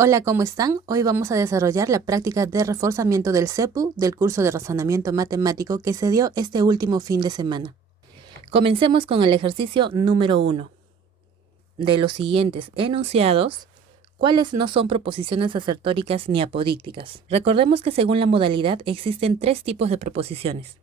Hola, ¿cómo están? Hoy vamos a desarrollar la práctica de reforzamiento del CEPU del curso de razonamiento matemático que se dio este último fin de semana. Comencemos con el ejercicio número 1. De los siguientes enunciados, ¿cuáles no son proposiciones asertóricas ni apodícticas? Recordemos que según la modalidad existen tres tipos de proposiciones.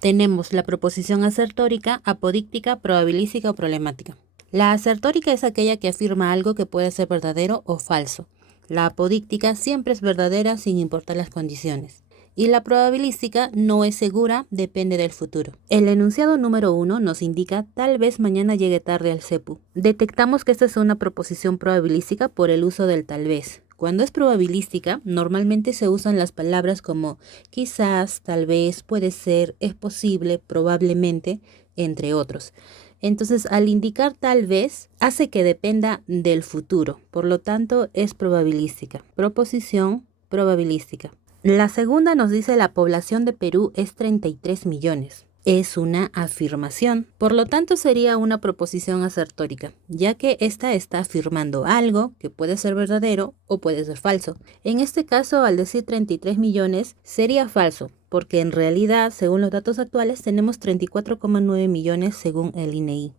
Tenemos la proposición asertórica, apodíctica, probabilística o problemática. La asertórica es aquella que afirma algo que puede ser verdadero o falso. La apodíctica siempre es verdadera sin importar las condiciones. Y la probabilística no es segura, depende del futuro. El enunciado número 1 nos indica tal vez mañana llegue tarde al CEPU. Detectamos que esta es una proposición probabilística por el uso del tal vez. Cuando es probabilística, normalmente se usan las palabras como quizás, tal vez, puede ser, es posible, probablemente, entre otros. Entonces, al indicar tal vez, hace que dependa del futuro. Por lo tanto, es probabilística. Proposición probabilística. La segunda nos dice la población de Perú es 33 millones. Es una afirmación. Por lo tanto, sería una proposición asertórica, ya que esta está afirmando algo que puede ser verdadero o puede ser falso. En este caso, al decir 33 millones, sería falso, porque en realidad, según los datos actuales, tenemos 34,9 millones según el INEI.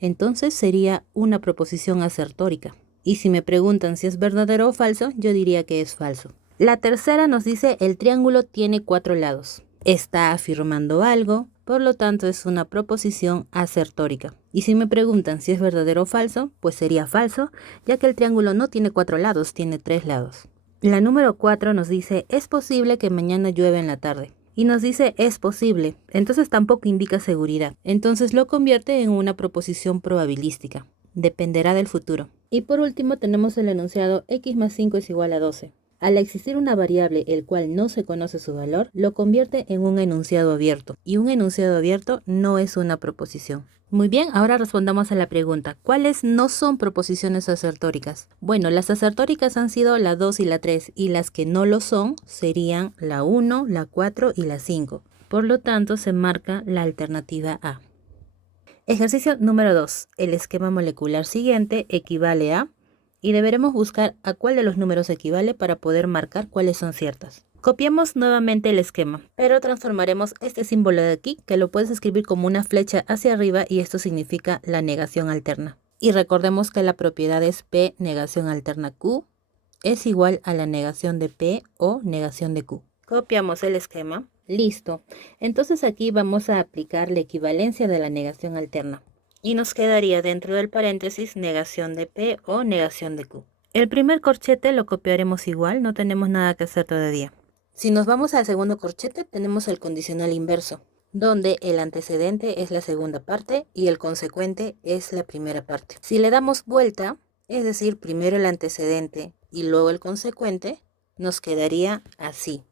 Entonces sería una proposición asertórica. Y si me preguntan si es verdadero o falso, yo diría que es falso. La tercera nos dice el triángulo tiene 4 lados. Está afirmando algo, por lo tanto es una proposición asertórica. Y si me preguntan si es verdadero o falso, pues sería falso, ya que el triángulo no tiene 4 lados, tiene 3 lados. La número 4 nos dice es posible que mañana llueva en la tarde. Y nos dice es posible, entonces tampoco indica seguridad. Entonces lo convierte en una proposición probabilística. Dependerá del futuro. Y por último tenemos el enunciado x más 5 es igual a 12. Al existir una variable el cual no se conoce su valor, lo convierte en un enunciado abierto. Y un enunciado abierto no es una proposición. Muy bien, ahora respondamos a la pregunta. ¿Cuáles no son proposiciones asertóricas? Bueno, las asertóricas han sido la 2 y la 3, y las que no lo son serían la 1, la 4 y la 5. Por lo tanto, se marca la alternativa A. Ejercicio número 2. El esquema molecular siguiente equivale a... y deberemos buscar a cuál de los números equivale para poder marcar cuáles son ciertas. Copiamos nuevamente el esquema, pero transformaremos este símbolo de aquí, que lo puedes escribir como una flecha hacia arriba y esto significa la negación alterna. Y recordemos que la propiedad es P negación alterna Q es igual a la negación de P o negación de Q. Copiamos el esquema. Listo. Entonces aquí vamos a aplicar la equivalencia de la negación alterna. Y nos quedaría dentro del paréntesis negación de P o negación de Q. El primer corchete lo copiaremos igual, no tenemos nada que hacer todavía. Si nos vamos al segundo corchete, tenemos el condicional inverso, donde el antecedente es la segunda parte y el consecuente es la primera parte. Si le damos vuelta, es decir, primero el antecedente y luego el consecuente, nos quedaría así.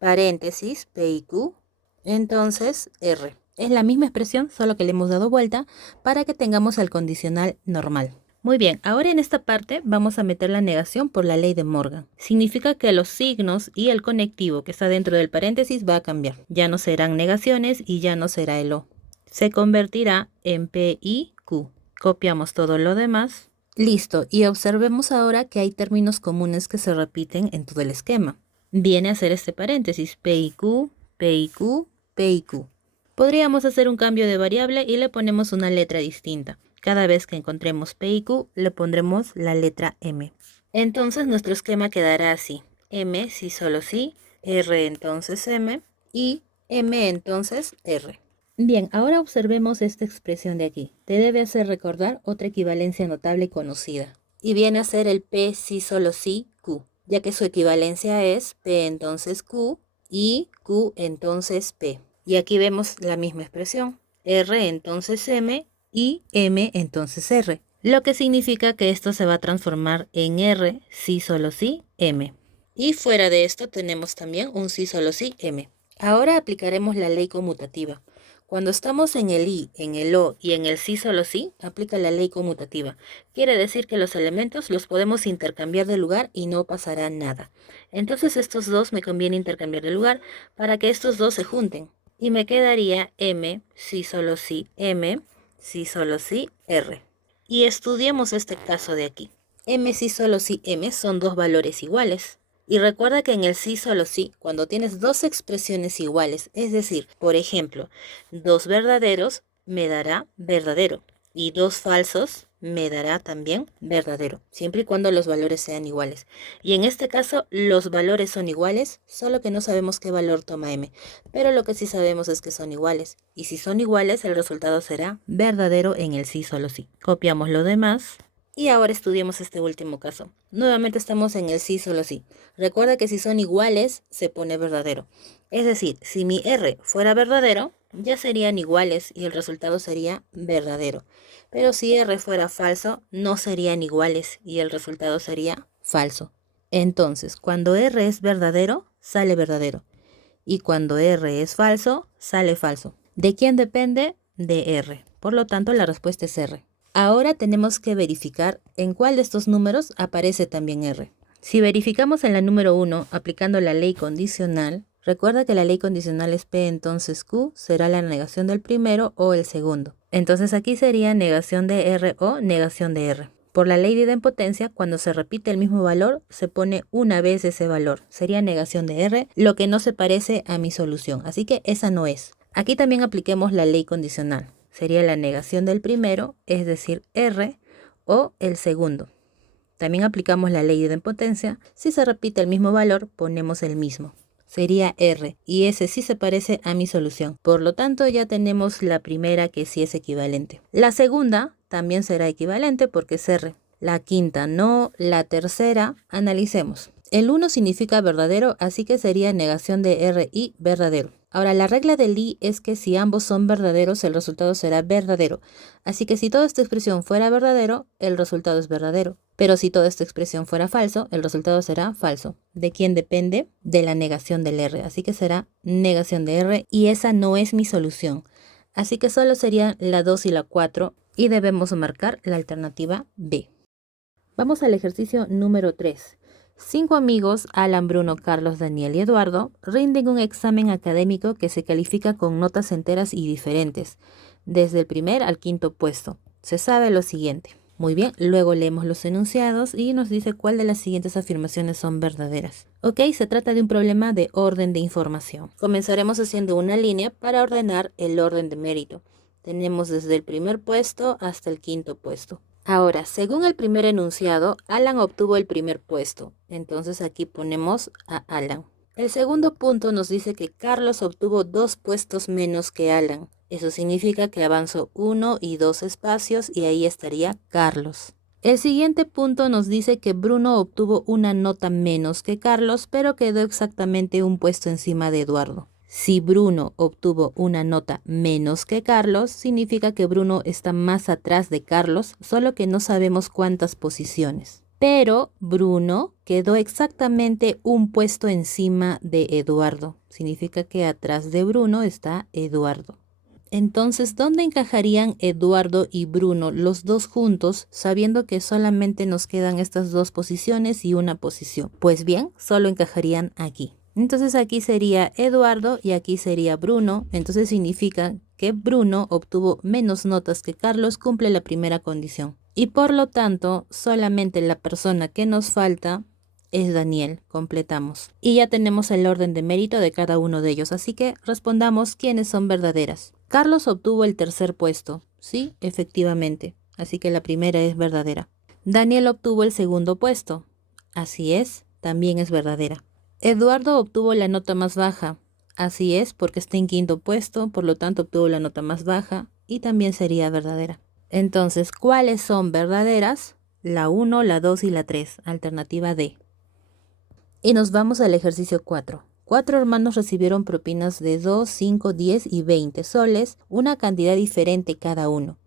Paréntesis, P y Q, entonces R. Es la misma expresión, solo que le hemos dado vuelta para que tengamos el condicional normal. Muy bien, ahora en esta parte vamos a meter la negación por la ley de Morgan. Significa que los signos y el conectivo que está dentro del paréntesis va a cambiar. Ya no serán negaciones y ya no será el O. Se convertirá en P y Q. Copiamos todo lo demás. Listo, y observemos ahora que hay términos comunes que se repiten en todo el esquema. Viene a ser este paréntesis, P y Q, P y Q, P y Q. Podríamos hacer un cambio de variable y le ponemos una letra distinta. Cada vez que encontremos P y Q, le pondremos la letra M. Entonces nuestro esquema quedará así. M si solo sí, R entonces M y M entonces R. Bien, ahora observemos esta expresión de aquí. Te debe hacer recordar otra equivalencia notable conocida. Y viene a ser el P si solo sí, Q, ya que su equivalencia es P entonces Q y Q entonces P. Y aquí vemos la misma expresión, R entonces M y M entonces R, lo que significa que esto se va a transformar en R si solo sí M. Y fuera de esto tenemos también un si solo sí M. Ahora aplicaremos la ley conmutativa. Cuando estamos en el I, en el O y en el sí solo sí, aplica la ley conmutativa. Quiere decir que los elementos los podemos intercambiar de lugar y no pasará nada. Entonces estos dos me conviene intercambiar de lugar para que estos dos se junten. Y me quedaría M, sí solo sí M, sí solo sí R. Y estudiemos este caso de aquí. M sí solo sí M son dos valores iguales. Y recuerda que en el sí solo sí, cuando tienes dos expresiones iguales, es decir, por ejemplo, dos verdaderos me dará verdadero y dos falsos me dará también verdadero, siempre y cuando los valores sean iguales. Y en este caso los valores son iguales, solo que no sabemos qué valor toma M, pero lo que sí sabemos es que son iguales. Y si son iguales, el resultado será verdadero en el sí solo sí. Copiamos lo demás. Y ahora estudiemos este último caso. Nuevamente estamos en el sí solo sí. Recuerda que si son iguales, se pone verdadero. Es decir, si mi R fuera verdadero, ya serían iguales y el resultado sería verdadero. Pero si R fuera falso, no serían iguales y el resultado sería falso. Entonces, cuando R es verdadero, sale verdadero. Y cuando R es falso, sale falso. ¿De quién depende? De R. Por lo tanto, la respuesta es R. Ahora tenemos que verificar en cuál de estos números aparece también R. Si verificamos en la número 1 aplicando la ley condicional, recuerda que la ley condicional es P, entonces Q será la negación del primero o el segundo. Entonces aquí sería negación de R o negación de R. Por la ley de idempotencia, cuando se repite el mismo valor, se pone una vez ese valor. Sería negación de R, lo que no se parece a mi solución. Así que esa no es. Aquí también apliquemos la ley condicional. Sería la negación del primero, es decir, R, o el segundo. También aplicamos la ley de idempotencia. Si se repite el mismo valor, ponemos el mismo. Sería R, y ese sí se parece a mi solución. Por lo tanto, ya tenemos la primera que sí es equivalente. La segunda también será equivalente porque es R. La quinta no, la tercera, analicemos. El 1 significa verdadero, así que sería negación de R y verdadero. Ahora, la regla del I es que si ambos son verdaderos, el resultado será verdadero. Así que si toda esta expresión fuera verdadero, el resultado es verdadero. Pero si toda esta expresión fuera falso, el resultado será falso. ¿De quién depende? De la negación del R. Así que será negación de R y esa no es mi solución. Así que solo serían la 2 y la 4 y debemos marcar la alternativa B. Vamos al ejercicio número 3. 5 amigos, Alan, Bruno, Carlos, Daniel y Eduardo, rinden un examen académico que se califica con notas enteras y diferentes, desde el primer al quinto puesto. Se sabe lo siguiente. Muy bien, luego leemos los enunciados y nos dice cuál de las siguientes afirmaciones son verdaderas. Ok, se trata de un problema de orden de información. Comenzaremos haciendo una línea para ordenar el orden de mérito. Tenemos desde el primer puesto hasta el quinto puesto. Ahora, según el primer enunciado, Alan obtuvo el primer puesto. Entonces aquí ponemos a Alan. El segundo punto nos dice que Carlos obtuvo 2 puestos menos que Alan. Eso significa que avanzó 1 y 2 espacios y ahí estaría Carlos. El siguiente punto nos dice que Bruno obtuvo una nota menos que Carlos, pero quedó exactamente un puesto encima de Eduardo. Si Bruno obtuvo una nota menos que Carlos, significa que Bruno está más atrás de Carlos, solo que no sabemos cuántas posiciones. Pero Bruno quedó exactamente un puesto encima de Eduardo. Significa que atrás de Bruno está Eduardo. Entonces, ¿dónde encajarían Eduardo y Bruno los dos juntos, sabiendo que solamente nos quedan estas 2 posiciones y una posición? Pues bien, solo encajarían aquí. Entonces aquí sería Eduardo y aquí sería Bruno. Entonces significa que Bruno obtuvo menos notas que Carlos, cumple la primera condición. Y por lo tanto, solamente la persona que nos falta es Daniel. Completamos. Y ya tenemos el orden de mérito de cada uno de ellos. Así que respondamos quiénes son verdaderas. Carlos obtuvo el tercer puesto. Sí, efectivamente. Así que la primera es verdadera. Daniel obtuvo el segundo puesto. Así es, también es verdadera. Eduardo obtuvo la nota más baja. Así es, porque está en quinto puesto, por lo tanto obtuvo la nota más baja y también sería verdadera. Entonces, ¿cuáles son verdaderas? La 1, la 2 y la 3, alternativa D. Y nos vamos al ejercicio 4. 4 hermanos recibieron propinas de 2, 5, 10 y 20 soles, una cantidad diferente cada uno.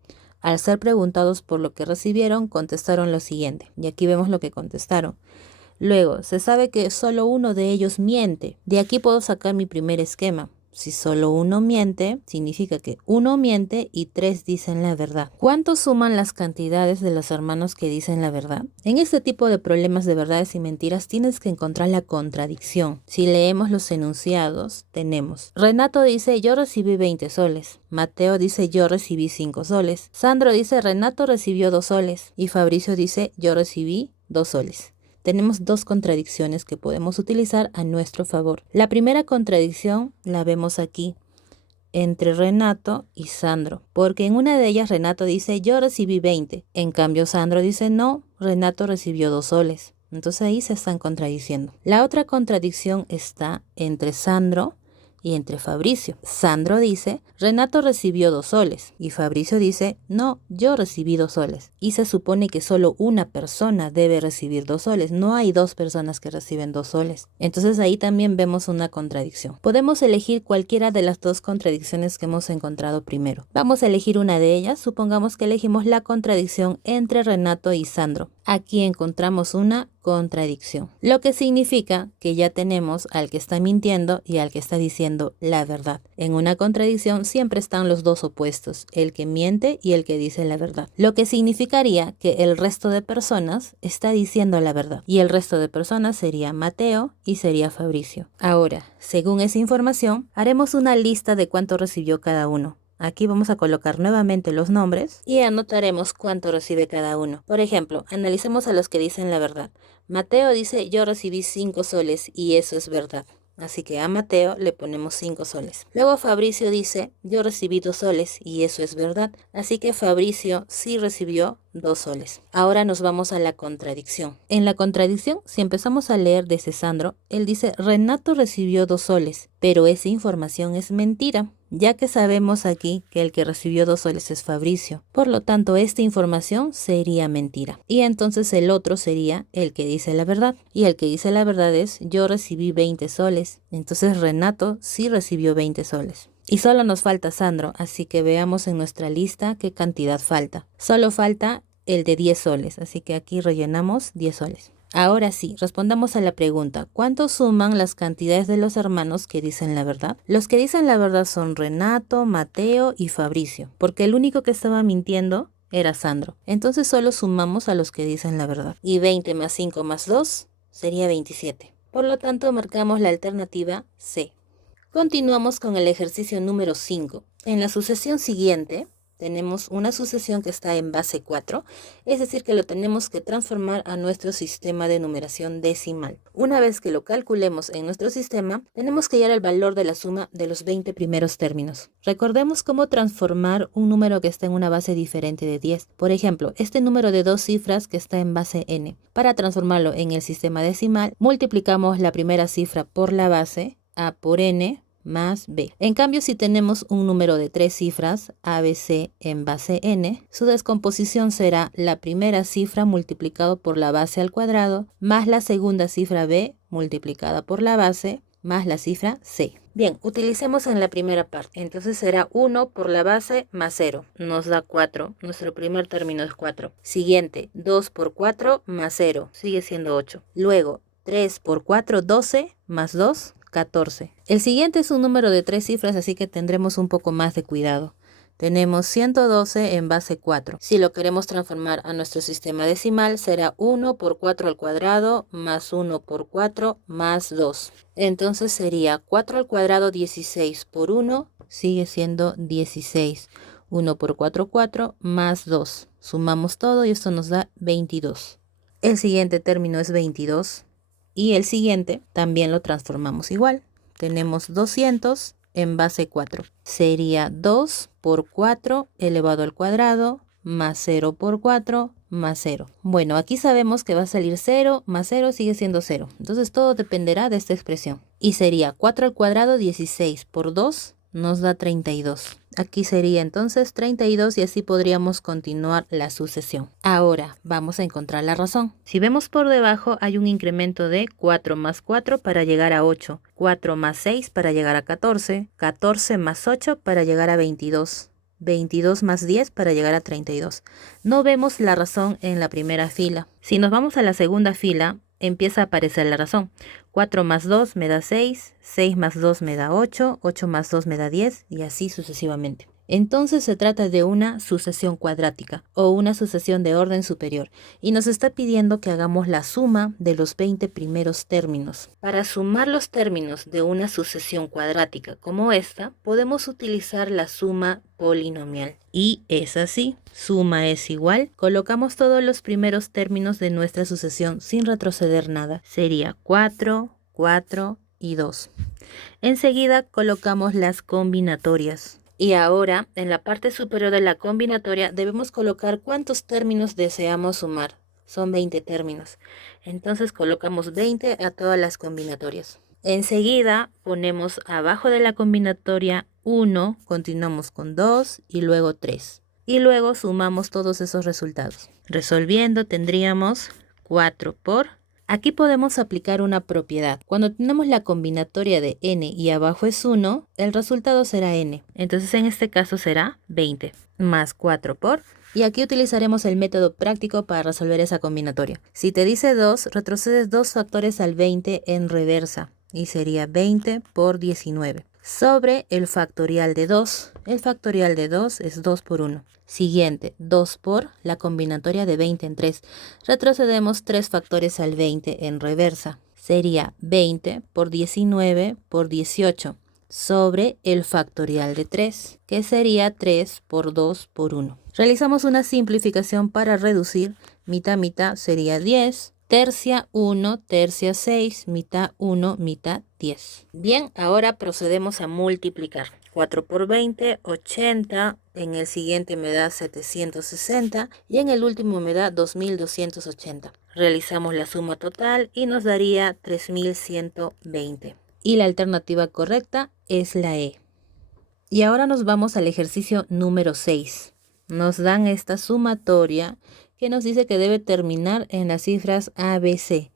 Al ser preguntados por lo que recibieron, contestaron lo siguiente. Y aquí vemos lo que contestaron. Luego, se sabe que solo uno de ellos miente. De aquí puedo sacar mi primer esquema. Si solo uno miente, significa que uno miente y 3 dicen la verdad. ¿Cuánto suman las cantidades de los hermanos que dicen la verdad? En este tipo de problemas de verdades y mentiras tienes que encontrar la contradicción. Si leemos los enunciados, tenemos: Renato dice yo recibí 20 soles. Mateo dice yo recibí 5 soles. Sandro dice Renato recibió 2 soles. Y Fabricio dice yo recibí 2 soles. Tenemos dos contradicciones que podemos utilizar a nuestro favor. La primera contradicción la vemos aquí, entre Renato y Sandro, porque en una de ellas Renato dice yo recibí 20, en cambio Sandro dice no, Renato recibió 2 soles. Entonces ahí se están contradiciendo. La otra contradicción está entre Sandro y entre Fabricio. Sandro dice Renato recibió 2 soles y Fabricio dice no, yo recibí 2 soles. Y se supone que solo una persona debe recibir 2 soles, no hay 2 personas que reciben 2 soles. Entonces ahí también vemos una contradicción. Podemos elegir cualquiera de las dos contradicciones que hemos encontrado primero. Vamos a elegir una de ellas. Supongamos que elegimos la contradicción entre Renato y Sandro. Aquí encontramos una contradicción, lo que significa que ya tenemos al que está mintiendo y al que está diciendo la verdad. En una contradicción siempre están los dos opuestos, el que miente y el que dice la verdad, lo que significaría que el resto de personas está diciendo la verdad y el resto de personas sería Mateo y sería Fabricio. Ahora, según esa información, haremos una lista de cuánto recibió cada uno. Aquí vamos a colocar nuevamente los nombres y anotaremos cuánto recibe cada uno. Por ejemplo, analicemos a los que dicen la verdad. Mateo dice yo recibí 5 soles y eso es verdad. Así que a Mateo le ponemos 5 soles. Luego Fabricio dice yo recibí 2 soles y eso es verdad. Así que Fabricio sí recibió 2 soles. Ahora nos vamos a la contradicción. En la contradicción, si empezamos a leer desde Sandro, él dice Renato recibió 2 soles, pero esa información es mentira, ya que sabemos aquí que el que recibió 2 soles es Fabricio. Por lo tanto, esta información sería mentira. Y entonces el otro sería el que dice la verdad. Y el que dice la verdad es yo recibí 20 soles. Entonces Renato sí recibió 20 soles. Y solo nos falta Sandro, así que veamos en nuestra lista qué cantidad falta. Solo falta el de 10 soles, así que aquí rellenamos 10 soles. Ahora sí, respondamos a la pregunta, ¿cuánto suman las cantidades de los hermanos que dicen la verdad? Los que dicen la verdad son Renato, Mateo y Fabricio, porque el único que estaba mintiendo era Sandro. Entonces solo sumamos a los que dicen la verdad. Y 20 más 5 más 2 sería 27. Por lo tanto, marcamos la alternativa C. Continuamos con el ejercicio número 5. En la sucesión siguiente tenemos una sucesión que está en base 4, es decir que lo tenemos que transformar a nuestro sistema de numeración decimal. Una vez que lo calculemos en nuestro sistema, tenemos que hallar el valor de la suma de los 20 primeros términos. Recordemos cómo transformar un número que está en una base diferente de 10. Por ejemplo, este número de 2 cifras que está en base n. Para transformarlo en el sistema decimal, multiplicamos la primera cifra por la base, a por n, más b. En cambio, si tenemos un número de 3 cifras, ABC en base n, su descomposición será la primera cifra multiplicado por la base al cuadrado, más la segunda cifra b multiplicada por la base, más la cifra c. Bien, utilicemos en la primera parte. Entonces será 1 por la base más 0. Nos da 4. Nuestro primer término es 4. Siguiente, 2 por 4 más 0. Sigue siendo 8. Luego, 3 por 4, 12 más 2, 14. El siguiente es un número de 3 cifras, así que tendremos un poco más de cuidado. Tenemos 112 en base 4. Si lo queremos transformar a nuestro sistema decimal, será 1 por 4 al cuadrado más 1 por 4 más 2. Entonces sería 4 al cuadrado 16 por 1, sigue siendo 16. 1 por 4, 4 más 2. Sumamos todo y esto nos da 22. El siguiente término es 22. Y el siguiente también lo transformamos igual. Tenemos 200 en base 4. Sería 2 por 4 elevado al cuadrado más 0 por 4 más 0. Bueno, aquí sabemos que va a salir 0 más 0 sigue siendo 0. Entonces todo dependerá de esta expresión. Y sería 4 al cuadrado 16 por 2 nos da 32. Aquí sería entonces 32 y así podríamos continuar la sucesión. Ahora vamos a encontrar la razón. Si vemos por debajo hay un incremento de 4 más 4 para llegar a 8, 4 más 6 para llegar a 14, 14 más 8 para llegar a 22, 22 más 10 para llegar a 32. No vemos la razón en la primera fila. Si nos vamos a la segunda fila, empieza a aparecer la razón. 4 más 2 me da 6, 6 más 2 me da 8, 8 más 2 me da 10 y así sucesivamente. Entonces se trata de una sucesión cuadrática o una sucesión de orden superior y nos está pidiendo que hagamos la suma de los 20 primeros términos. Para sumar los términos de una sucesión cuadrática como esta, podemos utilizar la suma polinomial. Y es así, suma es igual, colocamos todos los primeros términos de nuestra sucesión sin retroceder nada. Sería 4, 4 y 2. Enseguida colocamos las combinatorias. Y ahora, en la parte superior de la combinatoria, debemos colocar cuántos términos deseamos sumar. Son 20 términos. Entonces colocamos 20 a todas las combinatorias. Enseguida ponemos abajo de la combinatoria 1, continuamos con 2 y luego 3. Y luego sumamos todos esos resultados. Resolviendo tendríamos 4 por... Aquí podemos aplicar una propiedad. Cuando tenemos la combinatoria de n y abajo es 1, el resultado será n. Entonces en este caso será 20 más 4 por... Y aquí utilizaremos el método práctico para resolver esa combinatoria. Si te dice 2, retrocedes 2 factores al 20 en reversa. Y sería 20 por 19. Sobre el factorial de 2. El factorial de 2 es 2 por 1. Siguiente, 2 por la combinatoria de 20 en 3. Retrocedemos 3 factores al 20 en reversa. Sería 20 por 19 por 18 sobre el factorial de 3, que sería 3 por 2 por 1. Realizamos una simplificación para reducir. Mitad, mitad sería 10. Tercia 1, tercia 6, mitad 1, mitad 10. Bien, ahora procedemos a multiplicar. 4 por 20, 80. En el siguiente me da 760 y en el último me da 2280. Realizamos la suma total y nos daría 3120. Y la alternativa correcta es la E. Y ahora nos vamos al ejercicio número 6. Nos dan esta sumatoria que nos dice que debe terminar en las cifras ABC.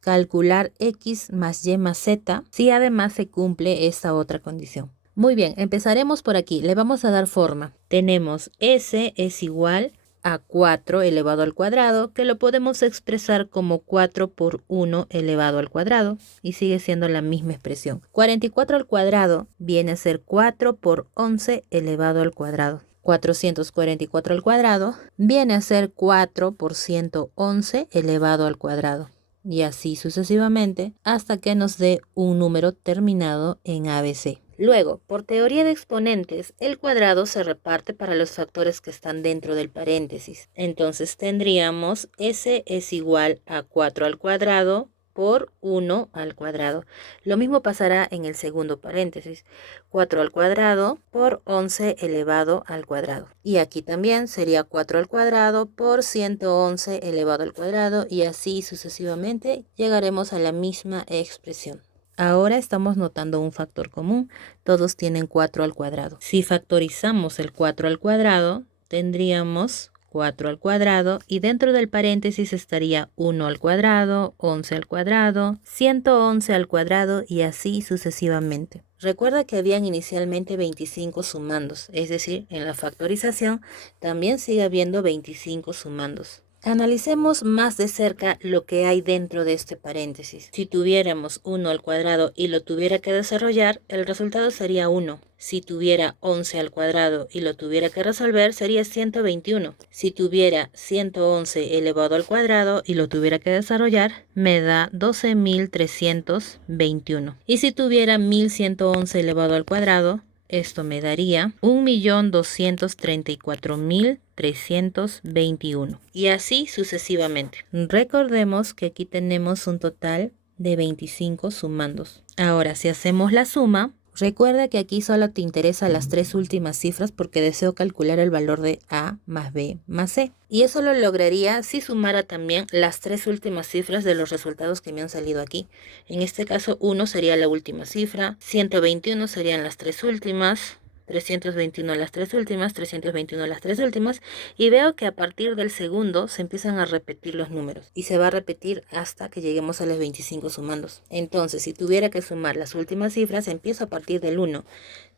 Calcular X más Y más Z si además se cumple esta otra condición. Muy bien, empezaremos por aquí. Le vamos a dar forma. Tenemos S es igual a 4 elevado al cuadrado, que lo podemos expresar como 4 por 1 elevado al cuadrado, y sigue siendo la misma expresión. 44 al cuadrado viene a ser 4 por 11 elevado al cuadrado. 444 al cuadrado viene a ser 4 por 111 elevado al cuadrado. Y así sucesivamente hasta que nos dé un número terminado en ABC. Luego, por teoría de exponentes, el cuadrado se reparte para los factores que están dentro del paréntesis. Entonces tendríamos S es igual a 4 al cuadrado por 1 al cuadrado. Lo mismo pasará en el segundo paréntesis. 4 al cuadrado por 11 elevado al cuadrado. Y aquí también sería 4 al cuadrado por 111 elevado al cuadrado y así sucesivamente llegaremos a la misma expresión. Ahora estamos notando un factor común. Todos tienen 4 al cuadrado. Si factorizamos el 4 al cuadrado, tendríamos 4 al cuadrado y dentro del paréntesis estaría 1 al cuadrado, 11 al cuadrado, 111 al cuadrado y así sucesivamente. Recuerda que habían inicialmente 25 sumandos, es decir, en la factorización también sigue habiendo 25 sumandos. Analicemos más de cerca lo que hay dentro de este paréntesis. Si tuviéramos 1 al cuadrado y lo tuviera que desarrollar, el resultado sería 1. Si tuviera 11 al cuadrado y lo tuviera que resolver, sería 121. Si tuviera 111 elevado al cuadrado y lo tuviera que desarrollar, me da 12.321. Y si tuviera 1111 elevado al cuadrado, esto me daría 1.234.321 y así sucesivamente. Recordemos que aquí tenemos un total de 25 sumandos. Ahora, si hacemos la suma, recuerda que aquí solo te interesan las 3 últimas cifras porque deseo calcular el valor de A más B más C. Y eso lo lograría si sumara también las 3 últimas cifras de los resultados que me han salido aquí. En este caso 1 sería la última cifra, 121 serían las 3 últimas, 321 las 3 últimas, 321 las 3 últimas, y veo que a partir del segundo se empiezan a repetir los números y se va a repetir hasta que lleguemos a los 25 sumandos. Entonces, si tuviera que sumar las últimas cifras, empiezo a partir del 1.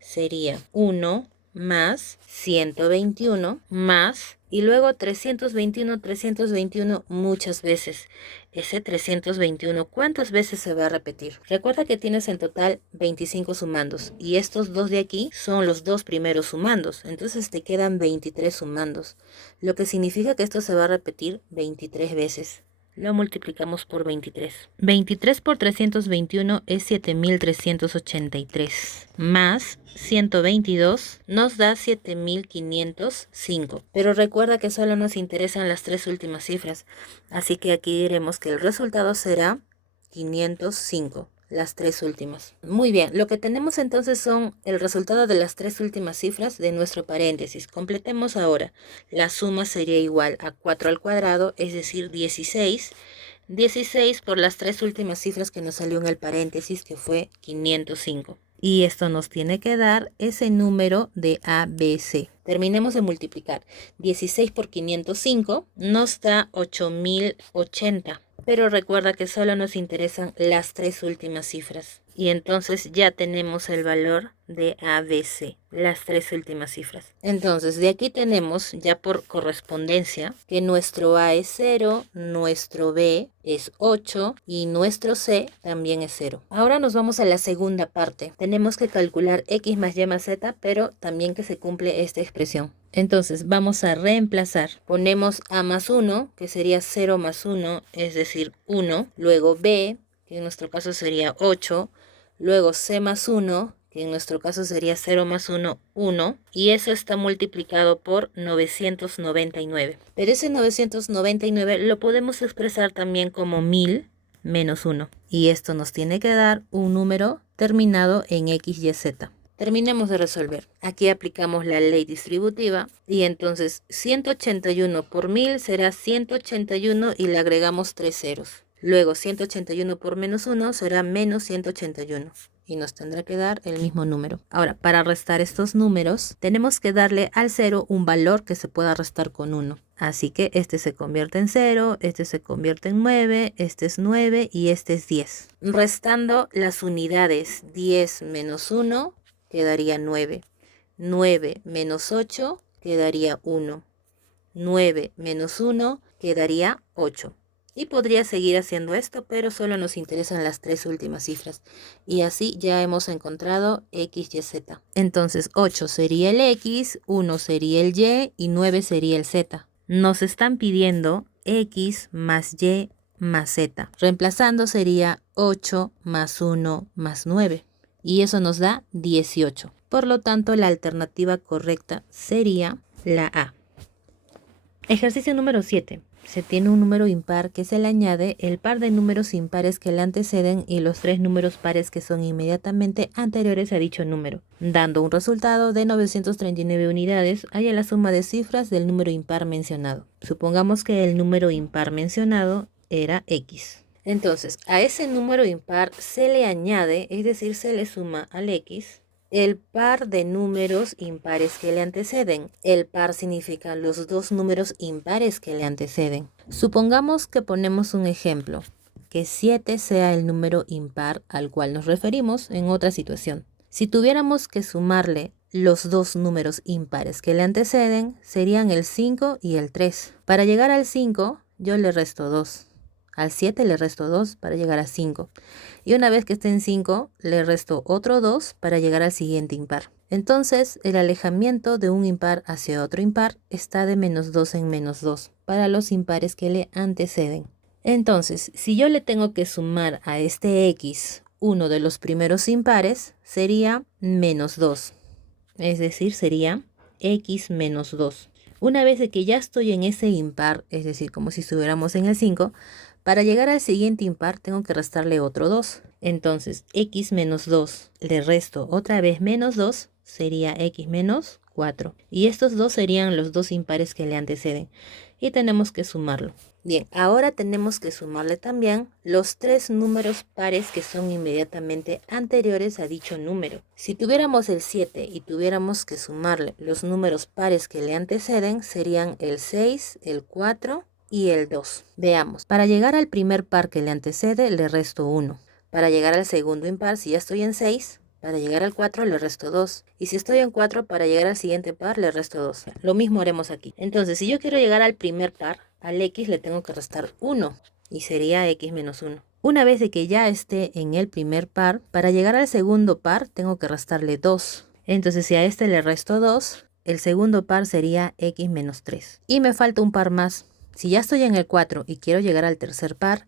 Sería 1 más 121 más y luego 321 muchas veces. Ese 321, ¿cuántas veces se va a repetir? Recuerda que tienes en total 25 sumandos y estos dos de aquí son los dos primeros sumandos, entonces te quedan 23 sumandos, lo que significa que esto se va a repetir 23 veces. Lo multiplicamos por 23. 23 por 321 es 7383. Más 122 nos da 7505. Pero recuerda que solo nos interesan las tres últimas cifras. Así que aquí diremos que el resultado será 505. Las tres últimas. Muy bien, lo que tenemos entonces son el resultado de las tres últimas cifras de nuestro paréntesis. Completemos ahora. La suma sería igual a 4 al cuadrado, es decir, 16. 16 por las tres últimas cifras que nos salió en el paréntesis, que fue 505. Y esto nos tiene que dar ese número de ABC. Terminemos de multiplicar. 16 por 505 nos da 8080. Pero recuerda que solo nos interesan las tres últimas cifras. Y entonces ya tenemos el valor de ABC, las tres últimas cifras. Entonces de aquí tenemos ya por correspondencia que nuestro A es 0, nuestro B es 8 y nuestro C también es 0. Ahora nos vamos a la segunda parte. Tenemos que calcular X más Y más Z, pero también que se cumple esta expresión. Entonces vamos a reemplazar. Ponemos A más 1, que sería 0 más 1, es decir, 1. Luego B, que en nuestro caso sería 8. Luego C más 1, que en nuestro caso sería 0 más 1, 1. Y eso está multiplicado por 999. Pero ese 999 lo podemos expresar también como 1000 menos 1. Y esto nos tiene que dar un número terminado en X, Y, Z. Terminemos de resolver. Aquí aplicamos la ley distributiva y entonces 181 por 1000 será 181 y le agregamos 3 ceros. Luego 181 por menos 1 será menos 181 y nos tendrá que dar el mismo número. Ahora, para restar estos números, tenemos que darle al 0 un valor que se pueda restar con 1. Así que este se convierte en 0, este se convierte en 9, este es 9 y este es 10. Restando las unidades 10 menos 1 quedaría 9. 9 menos 8 quedaría 1. 9 menos 1 quedaría 8. Y podría seguir haciendo esto, pero solo nos interesan las tres últimas cifras. Y así ya hemos encontrado X, Y, Z. Entonces 8 sería el X, 1 sería el Y y 9 sería el Z. Nos están pidiendo X más Y más Z. Reemplazando sería 8 más 1 más 9. Y eso nos da 18. Por lo tanto, la alternativa correcta sería la A. Ejercicio número 7. Se tiene un número impar que se le añade el par de números impares que le anteceden y los tres números pares que son inmediatamente anteriores a dicho número, dando un resultado de 939 unidades haya la suma de cifras del número impar mencionado. Supongamos que el número impar mencionado era X. Entonces, a ese número impar se le añade, es decir, se le suma al X, el par de números impares que le anteceden. El par significa los dos números impares que le anteceden. Supongamos que ponemos un ejemplo, que 7 sea el número impar al cual nos referimos en otra situación. Si tuviéramos que sumarle los dos números impares que le anteceden, serían el 5 y el 3. Para llegar al 5, yo le resto 2. Al 7 le resto 2 para llegar a 5. Y una vez que esté en 5, le resto otro 2 para llegar al siguiente impar. Entonces, el alejamiento de un impar hacia otro impar está de menos 2 en menos 2 para los impares que le anteceden. Entonces, si yo le tengo que sumar a este X uno de los primeros impares, sería menos 2. Es decir, sería X menos 2. Una vez de que ya estoy en ese impar, es decir, como si estuviéramos en el 5, para llegar al siguiente impar tengo que restarle otro 2. Entonces, X menos 2 le resto otra vez menos 2, sería X menos 4. Y estos dos serían los dos impares que le anteceden. Y tenemos que sumarlo. Bien, ahora tenemos que sumarle también los tres números pares que son inmediatamente anteriores a dicho número. Si tuviéramos el 7 y tuviéramos que sumarle los números pares que le anteceden, serían el 6, el 4 y el 2. Veamos, para llegar al primer par que le antecede, le resto 1. Para llegar al segundo impar, si ya estoy en 6, Para llegar al 4 le resto 2. Y si estoy en 4, para llegar al siguiente par le resto 2. Lo mismo haremos aquí. Entonces, si yo quiero llegar al primer par, al x le tengo que restar 1. Y sería x menos 1. Una vez de que ya esté en el primer par, para llegar al segundo par tengo que restarle 2. Entonces, si a este le resto 2, el segundo par sería x menos 3. Y me falta un par más. Si ya estoy en el 4 y quiero llegar al tercer par,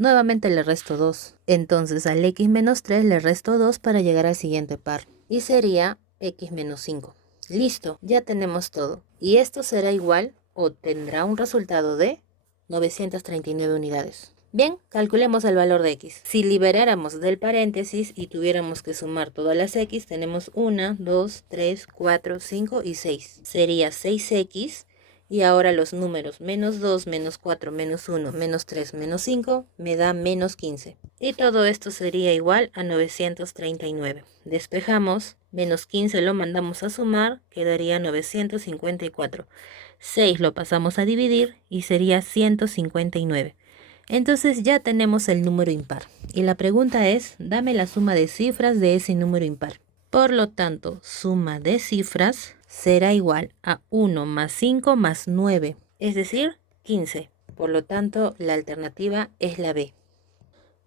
nuevamente le resto 2. Entonces al x menos 3 le resto 2 para llegar al siguiente par. Y sería x menos 5. Listo, ya tenemos todo. Y esto será igual o tendrá un resultado de 939 unidades. Bien, calculemos el valor de x. Si liberáramos del paréntesis y tuviéramos que sumar todas las x, tenemos 1, 2, 3, 4, 5 y 6. Sería 6x. Y ahora los números menos 2, menos 4, menos 1, menos 3, menos 5 me da menos 15. Y todo esto sería igual a 939. Despejamos, menos 15 lo mandamos a sumar, quedaría 954. 6 lo pasamos a dividir y sería 159. Entonces ya tenemos el número impar. Y la pregunta es, dame la suma de cifras de ese número impar. Por lo tanto, suma de cifras será igual a 1 más 5 más 9, es decir, 15. Por lo tanto, la alternativa es la B.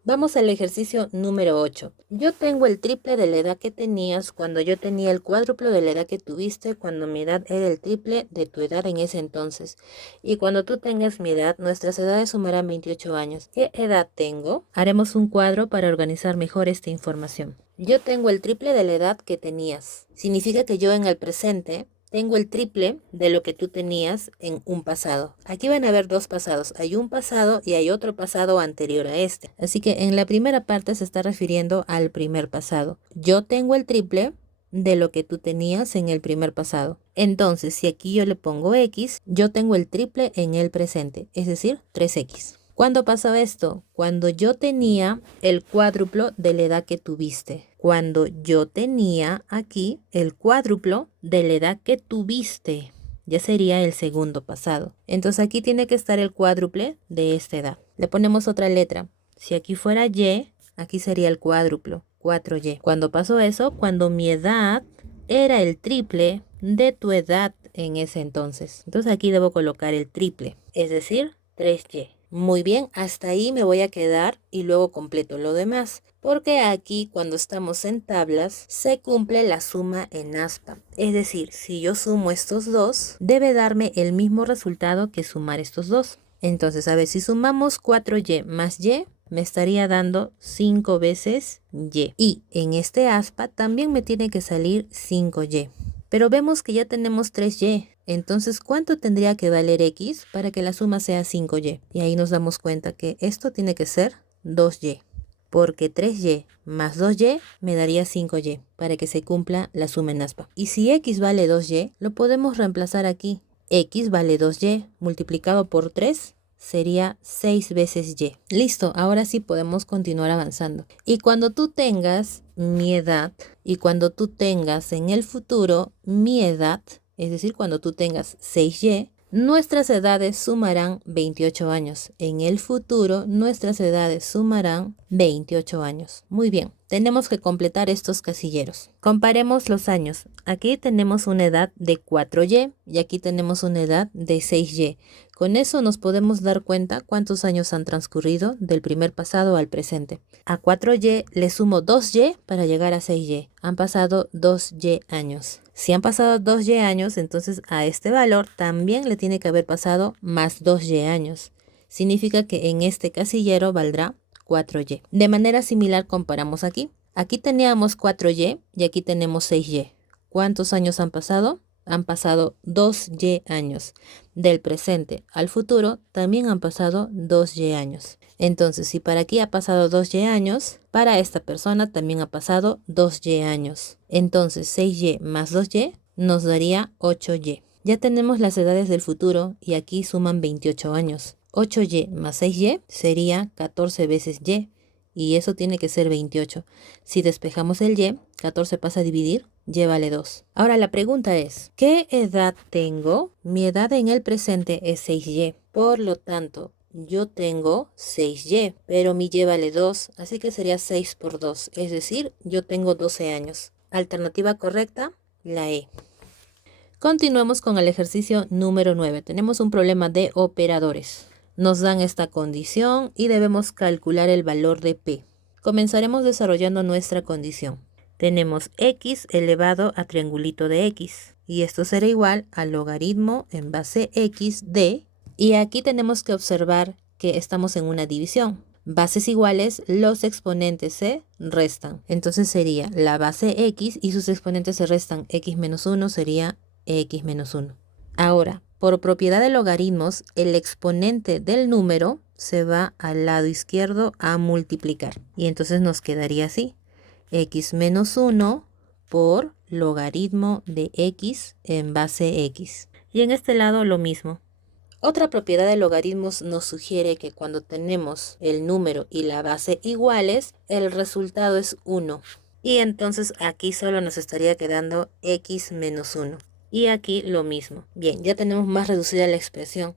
Vamos al ejercicio número 8. Yo tengo el triple de la edad que tenías cuando yo tenía el cuádruplo de la edad que tuviste cuando mi edad era el triple de tu edad en ese entonces. Y cuando tú tengas mi edad, nuestras edades sumarán 28 años. ¿Qué edad tengo? Haremos un cuadro para organizar mejor esta información. Yo tengo el triple de la edad que tenías. Significa que yo en el presente tengo el triple de lo que tú tenías en un pasado. Aquí van a haber dos pasados. Hay un pasado y hay otro pasado anterior a este. Así que en la primera parte se está refiriendo al primer pasado. Yo tengo el triple de lo que tú tenías en el primer pasado. Entonces, si aquí yo le pongo x, yo tengo el triple en el presente, es decir, 3x. ¿Cuándo pasó esto? Cuando yo tenía el cuádruplo de la edad que tuviste. Cuando yo tenía aquí el cuádruplo de la edad que tuviste. Ya sería el segundo pasado. Entonces aquí tiene que estar el cuádruple de esta edad. Le ponemos otra letra. Si aquí fuera y, aquí sería el cuádruplo, 4y. ¿Cuándo pasó eso? Cuando mi edad era el triple de tu edad en ese entonces. Entonces aquí debo colocar el triple, es decir, 3y. Muy bien, hasta ahí me voy a quedar y luego completo lo demás, porque aquí cuando estamos en tablas se cumple la suma en aspa. Es decir, si yo sumo estos dos, debe darme el mismo resultado que sumar estos dos. Entonces, a ver, si sumamos 4y más y, me estaría dando 5 veces y. Y en este aspa también me tiene que salir 5y. Pero vemos que ya tenemos 3y. Entonces, ¿cuánto tendría que valer x para que la suma sea 5y? Y ahí nos damos cuenta que esto tiene que ser 2y. Porque 3y más 2y me daría 5y para que se cumpla la suma en aspa. Y si x vale 2y, lo podemos reemplazar aquí. X vale 2y multiplicado por 3 sería 6 veces y. Listo, ahora sí podemos continuar avanzando. Y cuando tú tengas mi edad y cuando tú tengas en el futuro mi edad, es decir, cuando tú tengas 6y, nuestras edades sumarán 28 años. En el futuro, nuestras edades sumarán 28 años. Muy bien, tenemos que completar estos casilleros. Comparemos los años. Aquí tenemos una edad de 4y y aquí tenemos una edad de 6y. Con eso nos podemos dar cuenta cuántos años han transcurrido del primer pasado al presente. A 4y le sumo 2y para llegar a 6y. Han pasado 2y años. Si han pasado 2y años, entonces a este valor también le tiene que haber pasado más 2y años. Significa que en este casillero valdrá 4y. De manera similar comparamos aquí. Aquí teníamos 4y y aquí tenemos 6y. ¿Cuántos años han pasado? Han pasado 2y años. Del presente al futuro también han pasado 2y años. Entonces, si para aquí ha pasado 2y años, para esta persona también ha pasado 2y años. Entonces, 6y más 2y nos daría 8y. Ya tenemos las edades del futuro y aquí suman 28 años. 8y más 6y sería 14 veces y eso tiene que ser 28. Si despejamos el y, 14 pasa a dividir, y vale 2. Ahora la pregunta es, ¿qué edad tengo? Mi edad en el presente es 6y. Por lo tanto, yo tengo 6y, pero mi y vale 2, así que sería 6 por 2, es decir, yo tengo 12 años. Alternativa correcta, la E. Continuemos con el ejercicio número 9. Tenemos un problema de operadores. Nos dan esta condición y debemos calcular el valor de P. Comenzaremos desarrollando nuestra condición. Tenemos x elevado a triangulito de x, y esto será igual al logaritmo en base x de, y aquí tenemos que observar que estamos en una división. Bases iguales, los exponentes se restan. Entonces sería la base x y sus exponentes se restan. X menos 1 sería x menos 1. Ahora, por propiedad de logaritmos, el exponente del número se va al lado izquierdo a multiplicar. Y entonces nos quedaría así. X menos 1 por logaritmo de x en base x. Y en este lado lo mismo. Otra propiedad de logaritmos nos sugiere que cuando tenemos el número y la base iguales, el resultado es 1. Y entonces aquí solo nos estaría quedando x menos 1. Y aquí lo mismo. Bien, ya tenemos más reducida la expresión.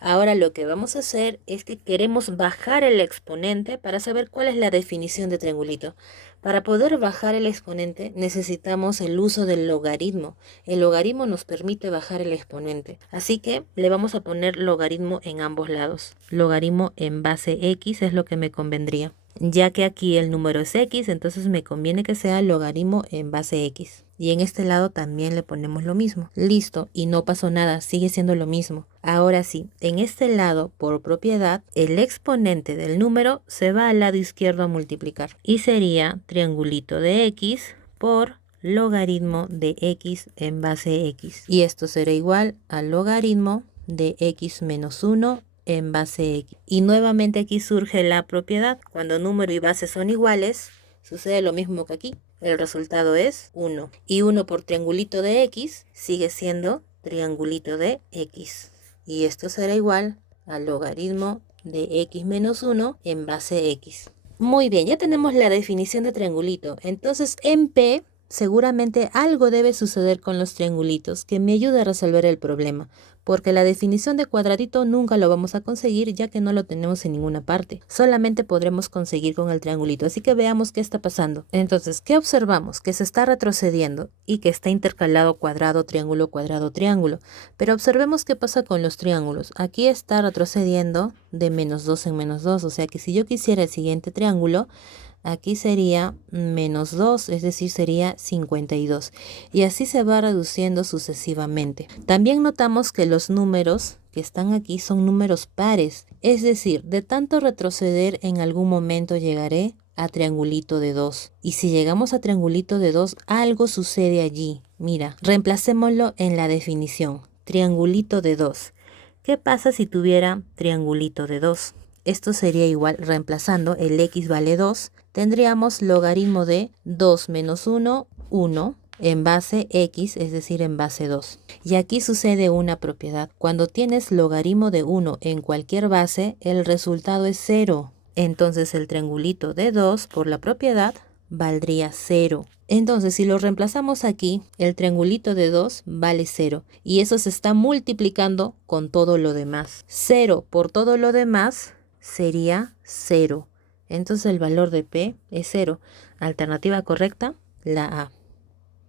Ahora lo que vamos a hacer es que queremos bajar el exponente para saber cuál es la definición de triangulito. Para poder bajar el exponente necesitamos el uso del logaritmo. El logaritmo nos permite bajar el exponente. Así que le vamos a poner logaritmo en ambos lados. Logaritmo en base x es lo que me convendría. Ya que aquí el número es x, entonces me conviene que sea logaritmo en base x. Y en este lado también le ponemos lo mismo. Listo, y no pasó nada, sigue siendo lo mismo. Ahora sí, en este lado, por propiedad, el exponente del número se va al lado izquierdo a multiplicar. Y sería triangulito de x por logaritmo de x en base x. Y esto será igual al logaritmo de x menos 1 en base x. Y nuevamente aquí surge la propiedad. Cuando número y base son iguales, sucede lo mismo que aquí. El resultado es 1. Y 1 por triangulito de x sigue siendo triangulito de x. Y esto será igual al logaritmo de x menos 1 en base x. Muy bien, ya tenemos la definición de triangulito. Entonces en P seguramente algo debe suceder con los triangulitos que me ayude a resolver el problema, porque la definición de cuadradito nunca lo vamos a conseguir ya que no lo tenemos en ninguna parte. Solamente podremos conseguir con el triangulito, así que veamos qué está pasando. Entonces, ¿qué observamos? Que se está retrocediendo y que está intercalado cuadrado, triángulo, cuadrado, triángulo. Pero observemos qué pasa con los triángulos. Aquí está retrocediendo de menos 2 en menos 2, o sea que si yo quisiera el siguiente triángulo, aquí sería menos 2, es decir, sería 52. Y así se va reduciendo sucesivamente. También notamos que los números que están aquí son números pares. Es decir, de tanto retroceder en algún momento llegaré a triangulito de 2. Y si llegamos a triangulito de 2, algo sucede allí. Mira, reemplacémoslo en la definición. Triangulito de 2. ¿Qué pasa si tuviera triangulito de 2? Esto sería igual, reemplazando el x vale 2, tendríamos logaritmo de 2 menos 1, 1, en base x, es decir, en base 2. Y aquí sucede una propiedad. Cuando tienes logaritmo de 1 en cualquier base, el resultado es 0. Entonces el triangulito de 2, por la propiedad, valdría 0. Entonces, si lo reemplazamos aquí, el triangulito de 2 vale 0. Y eso se está multiplicando con todo lo demás. 0 por todo lo demás sería 0. Entonces el valor de P es 0. Alternativa correcta, la A.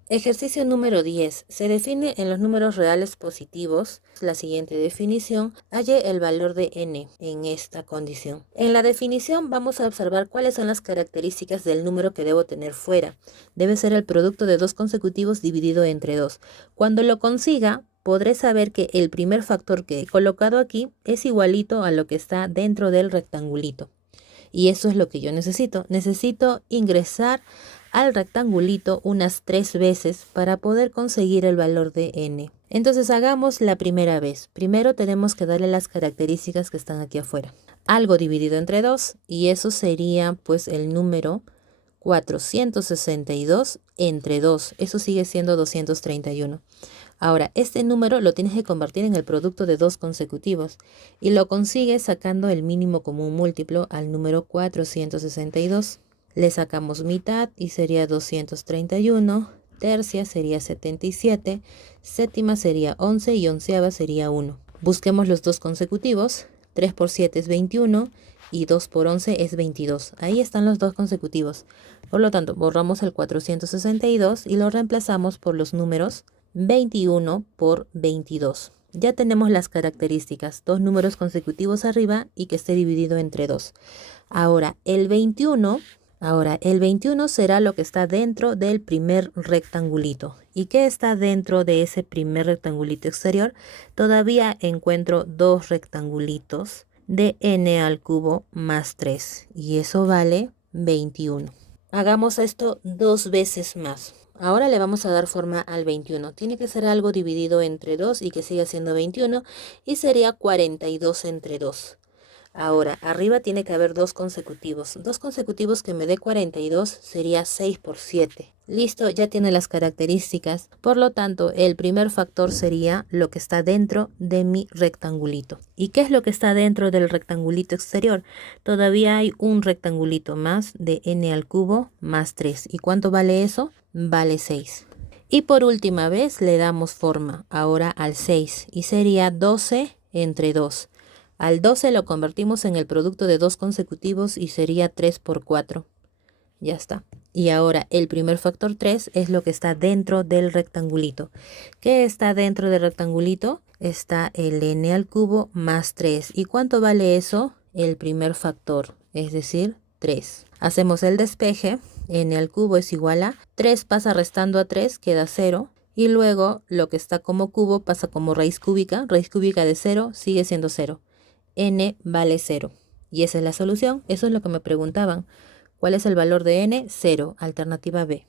Ejercicio número 10. Se define en los números reales positivos la siguiente definición. Halle el valor de n en esta condición. En la definición vamos a observar cuáles son las características del número que debo tener fuera. Debe ser el producto de 2 consecutivos dividido entre 2. Cuando lo consiga, podré saber que el primer factor que he colocado aquí es igualito a lo que está dentro del rectangulito. Y eso es lo que yo necesito. Necesito ingresar al rectangulito unas 3 veces para poder conseguir el valor de n. Entonces hagamos la primera vez. Primero tenemos que darle las características que están aquí afuera. Algo dividido entre 2 y eso sería pues el número 462 entre 2. Eso sigue siendo 231. Ahora, este número lo tienes que convertir en el producto de 2 consecutivos y lo consigues sacando el mínimo común múltiplo al número 462. Le sacamos mitad y sería 231, tercia sería 77, séptima sería 11 y onceava sería 1. Busquemos los 2 consecutivos. 3 por 7 es 21 y 2 por 11 es 22. Ahí están los dos consecutivos. Por lo tanto, borramos el 462 y lo reemplazamos por los números 21 por 22. Ya tenemos las características, dos números consecutivos arriba y que esté dividido entre 2. Ahora el 21 será lo que está dentro del primer rectangulito. ¿Y qué está dentro de ese primer rectangulito exterior? Todavía encuentro dos rectangulitos de n al cubo más 3 y eso vale 21. Hagamos esto dos veces más. Ahora le vamos a dar forma al 21. Tiene que ser algo dividido entre 2 y que siga siendo 21 y sería 42 entre 2. Ahora, arriba tiene que haber dos consecutivos. Dos consecutivos que me dé 42 sería 6 por 7. Listo, ya tiene las características. Por lo tanto, el primer factor sería lo que está dentro de mi rectangulito. ¿Y qué es lo que está dentro del rectangulito exterior? Todavía hay un rectangulito más de n al cubo más 3. ¿Y cuánto vale eso? Vale 6. Y por última vez le damos forma ahora al 6 y sería 12 entre 2. Al 12 lo convertimos en el producto de dos consecutivos y sería 3 por 4. Ya está. Y ahora el primer factor 3 es lo que está dentro del rectangulito. ¿Qué está dentro del rectangulito? Está el n al cubo más 3. ¿Y cuánto vale eso? El primer factor, es decir, 3. Hacemos el despeje. N al cubo es igual a 3 pasa restando a 3, queda 0. Y luego lo que está como cubo pasa como raíz cúbica. Raíz cúbica de 0 sigue siendo 0. N vale 0. Y esa es la solución. Eso es lo que me preguntaban. ¿Cuál es el valor de n? 0. Alternativa B.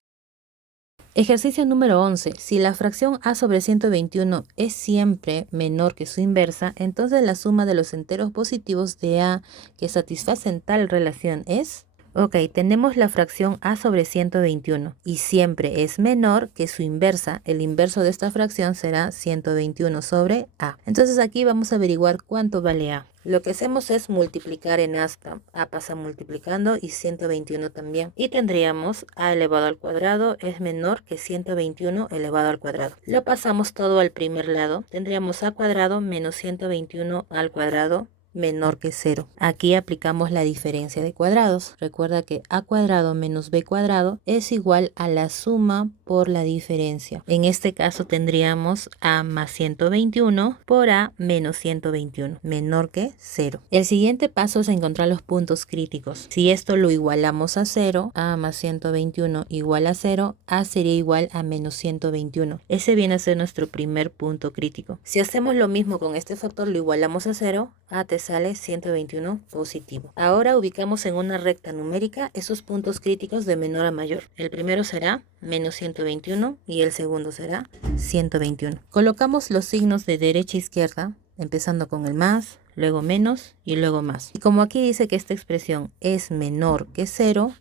Ejercicio número 11. Si la fracción a sobre 121 es siempre menor que su inversa, entonces la suma de los enteros positivos de a que satisfacen tal relación es... Ok, tenemos la fracción a sobre 121 y siempre es menor que su inversa. El inverso de esta fracción será 121 sobre a. Entonces aquí vamos a averiguar cuánto vale a. Lo que hacemos es multiplicar en asta. A pasa multiplicando y 121 también. Y tendríamos a elevado al cuadrado es menor que 121 elevado al cuadrado. Lo pasamos todo al primer lado. Tendríamos a cuadrado menos 121 al cuadrado menor que 0. Aquí aplicamos la diferencia de cuadrados. Recuerda que a cuadrado menos b cuadrado es igual a la suma por la diferencia. En este caso tendríamos a más 121 por a menos 121, menor que 0. El siguiente paso es encontrar los puntos críticos. Si esto lo igualamos a 0, a más 121 igual a 0, a sería igual a menos 121. Ese viene a ser nuestro primer punto crítico. Si hacemos lo mismo con este factor, lo igualamos a 0, a te sale 121 positivo. Ahora ubicamos en una recta numérica esos puntos críticos de menor a mayor. El primero será menos 121 y el segundo será 121. Colocamos los signos de derecha a izquierda, empezando con el más, luego menos y luego más. Y como aquí dice que esta expresión es menor que 0,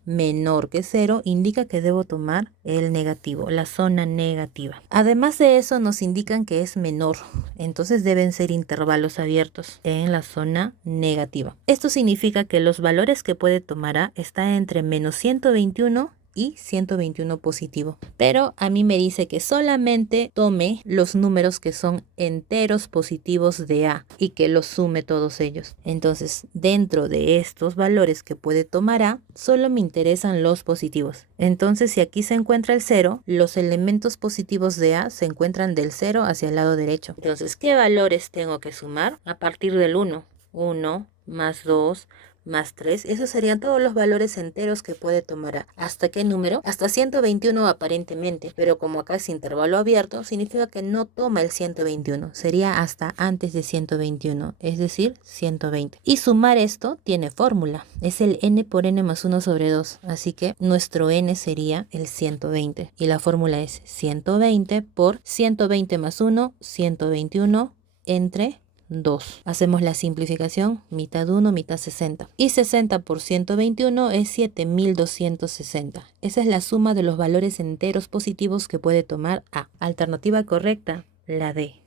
indica que debo tomar el negativo, la zona negativa. Además de eso nos indican que es menor, entonces deben ser intervalos abiertos en la zona negativa. Esto significa que los valores que puede tomar A están entre menos 121 y 121 positivo. Pero a mí me dice que solamente tome los números que son enteros positivos de A y que los sume todos ellos. Entonces, dentro de estos valores que puede tomar A, solo me interesan los positivos. Entonces, si aquí se encuentra el 0, los elementos positivos de A se encuentran del 0 hacia el lado derecho. Entonces, ¿qué valores tengo que sumar? A partir del 1. 1 más 2 más 3, esos serían todos los valores enteros que puede tomar A. ¿Hasta qué número? Hasta 121 aparentemente, pero como acá es intervalo abierto, significa que no toma el 121, sería hasta antes de 121, es decir, 120. Y sumar esto tiene fórmula, es el n por n más 1 sobre 2, así que nuestro n sería el 120, y la fórmula es 120 por 120 más 1, 121 entre 2. Hacemos la simplificación, mitad 1, mitad 60. Y 60 por 121 es 7260. Esa es la suma de los valores enteros positivos que puede tomar A. Alternativa correcta, la D.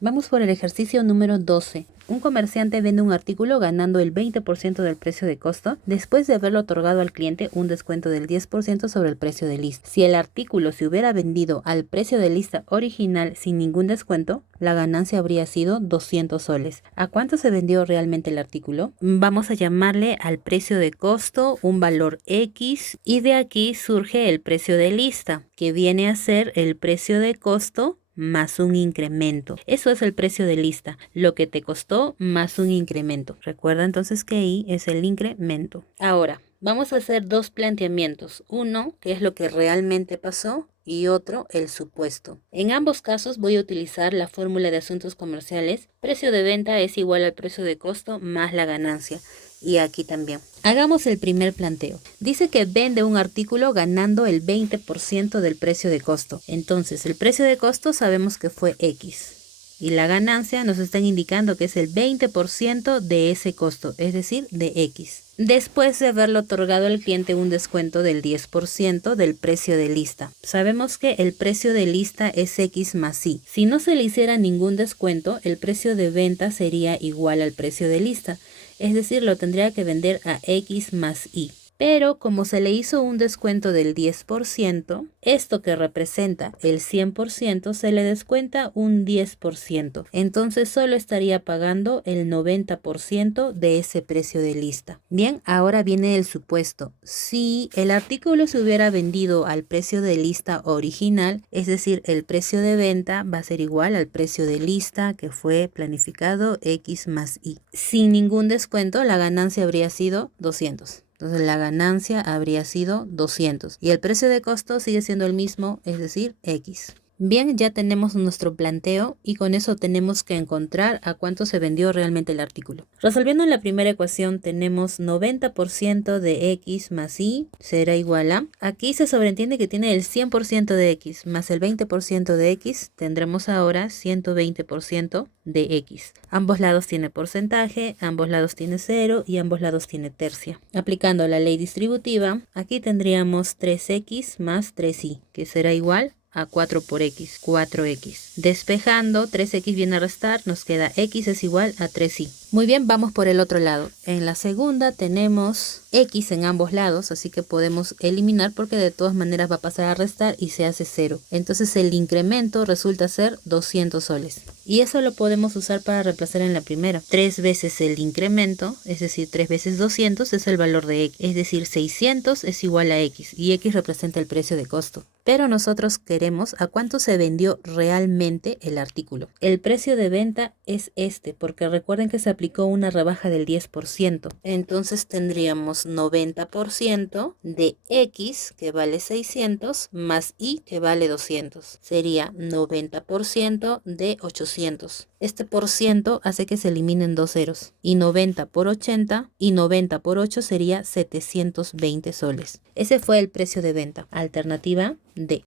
Vamos por el ejercicio número 12. Un comerciante vende un artículo ganando el 20% del precio de costo después de haberle otorgado al cliente un descuento del 10% sobre el precio de lista. Si el artículo se hubiera vendido al precio de lista original sin ningún descuento, la ganancia habría sido 200 soles. ¿A cuánto se vendió realmente el artículo? Vamos a llamarle al precio de costo un valor X y de aquí surge el precio de lista, que viene a ser el precio de costo más un incremento. Eso es el precio de lista, lo que te costó más un incremento. Recuerda entonces que I es el incremento. Ahora, vamos a hacer dos planteamientos. Uno, que es lo que realmente pasó, y otro, el supuesto. En ambos casos voy a utilizar la fórmula de asuntos comerciales. Precio de venta es igual al precio de costo más la ganancia. Y aquí también. Hagamos el primer planteo. Dice que vende un artículo ganando el 20% del precio de costo. Entonces, el precio de costo sabemos que fue X. Y la ganancia nos están indicando que es el 20% de ese costo, es decir, de X. Después de haberle otorgado al cliente un descuento del 10% del precio de lista. Sabemos que el precio de lista es X más Y. Si no se le hiciera ningún descuento, el precio de venta sería igual al precio de lista. Es decir, lo tendría que vender a X más Y. Pero como se le hizo un descuento del 10%, esto que representa el 100% se le descuenta un 10%. Entonces solo estaría pagando el 90% de ese precio de lista. Bien, ahora viene el supuesto. Si el artículo se hubiera vendido al precio de lista original, es decir, el precio de venta va a ser igual al precio de lista que fue planificado X más Y. Sin ningún descuento, la ganancia habría sido 200. Entonces la ganancia habría sido 200 y el precio de costo sigue siendo el mismo, es decir, X. Bien, ya tenemos nuestro planteo y con eso tenemos que encontrar a cuánto se vendió realmente el artículo. Resolviendo la primera ecuación tenemos 90% de X más Y será igual a... Aquí se sobreentiende que tiene el 100% de X más el 20% de X. Tendremos ahora 120% de X. Ambos lados tiene porcentaje, ambos lados tiene 0 y ambos lados tiene tercia. Aplicando la ley distributiva, aquí tendríamos 3X más 3Y, que será igual a 4 por X, 4X. Despejando, 3X viene a restar, nos queda X es igual a 3Y. Muy bien, vamos por el otro lado. En la segunda tenemos X en ambos lados, así que podemos eliminar porque de todas maneras va a pasar a restar y se hace 0. Entonces el incremento resulta ser 200 soles. Y eso lo podemos usar para reemplazar en la primera. 3 veces el incremento, es decir, 3 veces 200 es el valor de X. Es decir, 600 es igual a X y X representa el precio de costo. Pero nosotros queremos a cuánto se vendió realmente el artículo. El precio de venta es este, porque recuerden que se aplicó una rebaja del 10%. Entonces tendríamos 90% de X, que vale 600, más Y, que vale 200. Sería 90% de 800. Este por ciento hace que se eliminen dos ceros. Y 90 por 80 y 90 por 8 sería 720 soles. Ese fue el precio de venta. Alternativa D.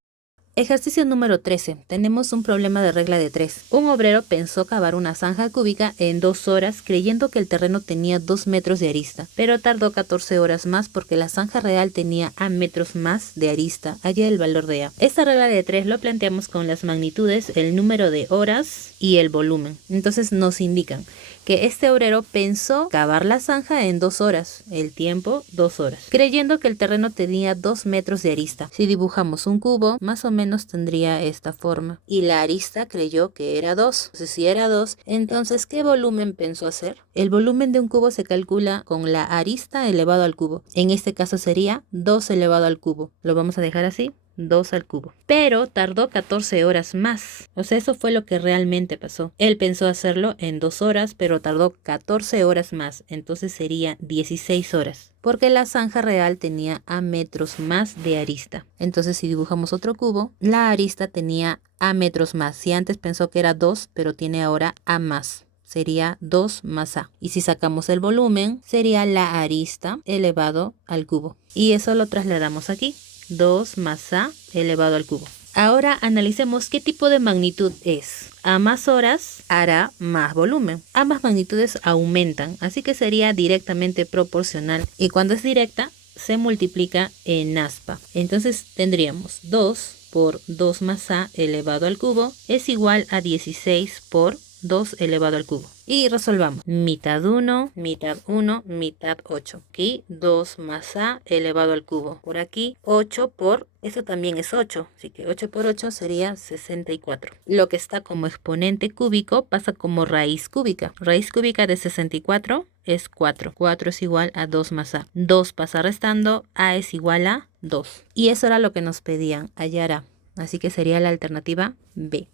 Ejercicio número 13. Tenemos un problema de regla de 3. Un obrero pensó cavar una zanja cúbica en 2 horas creyendo que el terreno tenía 2 metros de arista, pero tardó 14 horas más porque la zanja real tenía A metros más de arista, halla el valor de A. Esta regla de 3 lo planteamos con las magnitudes, el número de horas y el volumen. Entonces nos indican que este obrero pensó cavar la zanja en 2 horas, el tiempo 2 horas, creyendo que el terreno tenía 2 metros de arista. Si dibujamos un cubo, más o menos tendría esta forma. Y la arista creyó que era 2. Entonces, si era 2, entonces, ¿qué volumen pensó hacer? El volumen de un cubo se calcula con la arista elevado al cubo. En este caso sería 2 elevado al cubo. Lo vamos a dejar así. 2 al cubo. Pero tardó 14 horas más. O sea, eso fue lo que realmente pasó. Él pensó hacerlo en 2 horas, pero tardó 14 horas más. Entonces sería 16 horas. Porque la zanja real tenía A metros más de arista. Entonces, si dibujamos otro cubo, la arista tenía A metros más. Si antes pensó que era 2, pero tiene ahora A más. Sería 2 más A. Y si sacamos el volumen, sería la arista elevado al cubo. Y eso lo trasladamos aquí. 2 más A elevado al cubo. Ahora analicemos qué tipo de magnitud es. A más horas hará más volumen. Ambas magnitudes aumentan, así que sería directamente proporcional. Y cuando es directa, se multiplica en aspa. Entonces tendríamos 2 por 2 más A elevado al cubo es igual a 16 por 2 elevado al cubo. Y resolvamos. Mitad 1, mitad 1, mitad 8. Aquí 2 más a elevado al cubo. Por aquí 8 por... Eso también es 8. Así que 8 por 8 sería 64. Lo que está como exponente cúbico pasa como raíz cúbica. Raíz cúbica de 64 es 4. 4 es igual a 2 más a. 2 pasa restando, a es igual a 2. Y eso era lo que nos pedían, hallar a. Así que sería la alternativa B.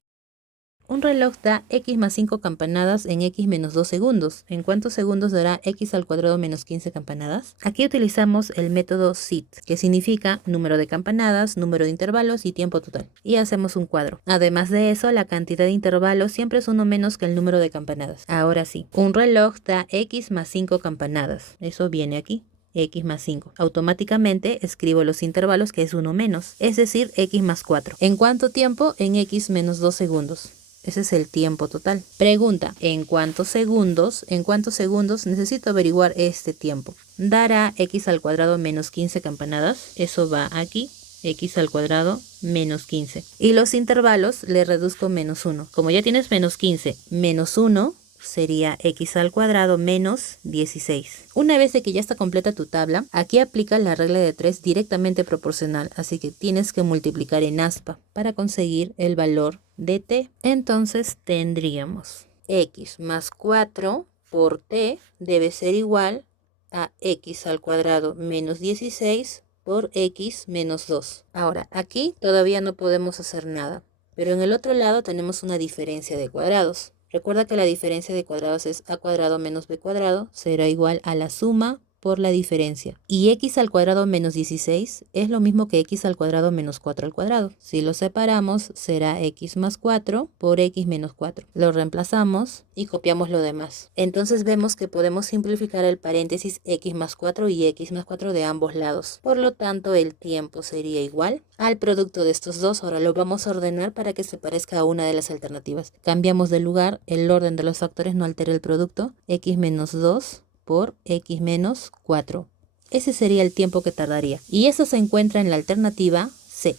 Un reloj da x más 5 campanadas en x menos 2 segundos. ¿En cuántos segundos dará x al cuadrado menos 15 campanadas? Aquí utilizamos el método SIT, que significa número de campanadas, número de intervalos y tiempo total. Y hacemos un cuadro. Además de eso, la cantidad de intervalos siempre es uno menos que el número de campanadas. Ahora sí, un reloj da x más 5 campanadas. Eso viene aquí. X más 5. Automáticamente escribo los intervalos que es 1 menos, es decir, x más 4. ¿En cuánto tiempo? En x menos 2 segundos. Ese es el tiempo total. Pregunta, ¿en cuántos segundos? ¿En cuántos segundos necesito averiguar este tiempo? ¿Dará x al cuadrado menos 15 campanadas? Eso va aquí. X al cuadrado menos 15. Y los intervalos le reduzco menos 1. Como ya tienes menos 15 menos 1... sería x al cuadrado menos 16. Una vez de que ya está completa tu tabla, aquí aplica la regla de 3 directamente proporcional, así que tienes que multiplicar en aspa para conseguir el valor de t. Entonces tendríamos x más 4 por t debe ser igual a x al cuadrado menos 16 por x menos 2. Ahora, aquí todavía no podemos hacer nada, pero en el otro lado tenemos una diferencia de cuadrados. Recuerda que la diferencia de cuadrados es a cuadrado menos b cuadrado, será igual a la suma por la diferencia. Y x al cuadrado menos 16 es lo mismo que x al cuadrado menos 4 al cuadrado. Si lo separamos, será x más 4 por x menos 4. Lo reemplazamos y copiamos lo demás. Entonces vemos que podemos simplificar el paréntesis x más 4 y x más 4 de ambos lados. Por lo tanto, el tiempo sería igual al producto de estos dos. Ahora lo vamos a ordenar para que se parezca a una de las alternativas. Cambiamos de lugar, el orden de los factores no altera el producto. X menos 2 por x menos 4. Ese sería el tiempo que tardaría. Y eso se encuentra en la alternativa C.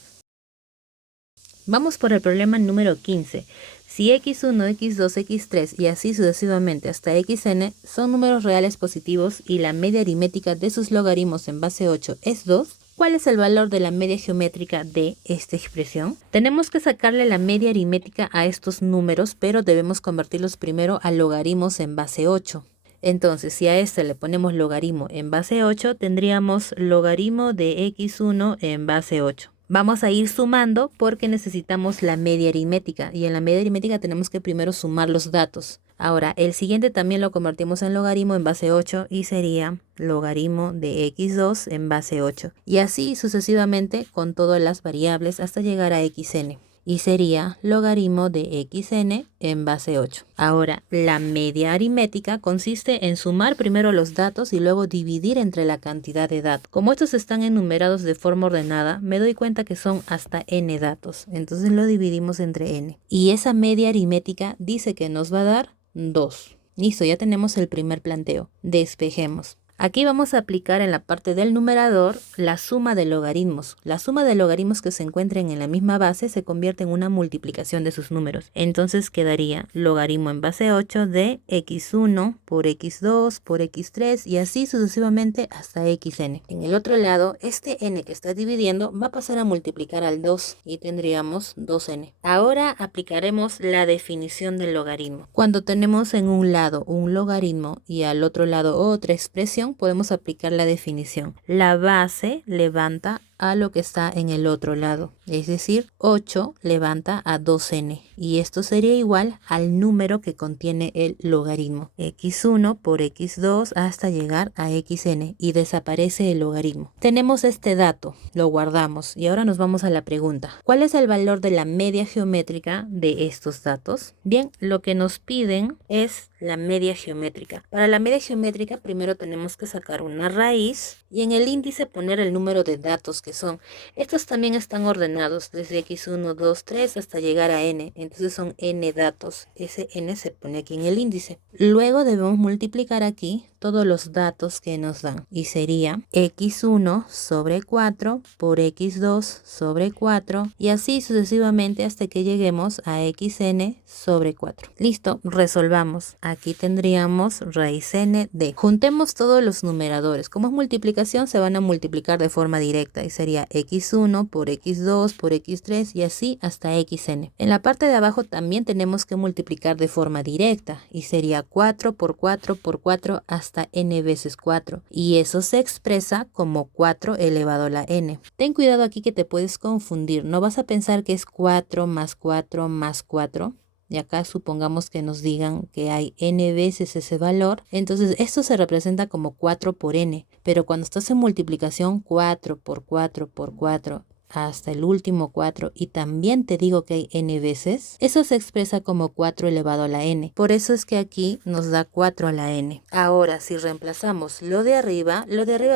Vamos por el problema número 15. Si x1, x2, x3 y así sucesivamente hasta xn son números reales positivos y la media aritmética de sus logaritmos en base 8 es 2, ¿cuál es el valor de la media geométrica de esta expresión? Tenemos que sacarle la media aritmética a estos números, pero debemos convertirlos primero a logaritmos en base 8. Entonces, si a este le ponemos logaritmo en base 8, tendríamos logaritmo de x1 en base 8. Vamos a ir sumando porque necesitamos la media aritmética. Y en la media aritmética tenemos que primero sumar los datos. Ahora, el siguiente también lo convertimos en logaritmo en base 8 y sería logaritmo de x2 en base 8. Y así sucesivamente con todas las variables hasta llegar a xn. Y sería logaritmo de xn en base 8. Ahora, la media aritmética consiste en sumar primero los datos y luego dividir entre la cantidad de datos. Como estos están enumerados de forma ordenada, me doy cuenta que son hasta n datos. Entonces lo dividimos entre n. Y esa media aritmética dice que nos va a dar 2. Listo, ya tenemos el primer planteo. Despejemos. Aquí vamos a aplicar en la parte del numerador la suma de logaritmos. La suma de logaritmos que se encuentren en la misma base se convierte en una multiplicación de sus números. Entonces quedaría logaritmo en base 8 de x1 por x2 por x3 y así sucesivamente hasta xn. En el otro lado, este n que está dividiendo va a pasar a multiplicar al 2 y tendríamos 2n. Ahora aplicaremos la definición del logaritmo. Cuando tenemos en un lado un logaritmo y al otro lado otra expresión, podemos aplicar la definición. La base levanta a lo que está en el otro lado, es decir, 8 levanta a 2n y esto sería igual al número que contiene el logaritmo, x1 por x2 hasta llegar a xn y desaparece el logaritmo. Tenemos este dato, lo guardamos y ahora nos vamos a la pregunta. ¿Cuál es el valor de la media geométrica de estos datos? Bien, lo que nos piden es la media geométrica. Para la media geométrica primero tenemos que sacar una raíz y en el índice poner el número de datos que son. Estos también están ordenados desde x1, 2, 3 hasta llegar a n. Entonces son n datos. Ese n se pone aquí en el índice. Luego debemos multiplicar aquí todos los datos que nos dan. Y sería x1 sobre 4 por x2 sobre 4 y así sucesivamente hasta que lleguemos a xn sobre 4. Listo, resolvamos. Aquí tendríamos raíz n de. Juntemos todos los numeradores. Como es multiplicación, se van a multiplicar de forma directa y sería x1 por x2 por x3 y así hasta xn. En la parte de abajo también tenemos que multiplicar de forma directa y sería 4 por 4 por 4 hasta n veces 4 y eso se expresa como 4 elevado a la n. Ten cuidado aquí que te puedes confundir, no vas a pensar que es 4 más 4 más 4. Y acá supongamos que nos digan que hay n veces ese valor, entonces esto se representa como 4 por n, pero cuando estás en multiplicación 4 por 4 por 4 hasta el último 4 y también te digo que hay n veces, eso se expresa como 4 elevado a la n. Por eso es que aquí nos da 4 a la n. Ahora, si reemplazamos lo de arriba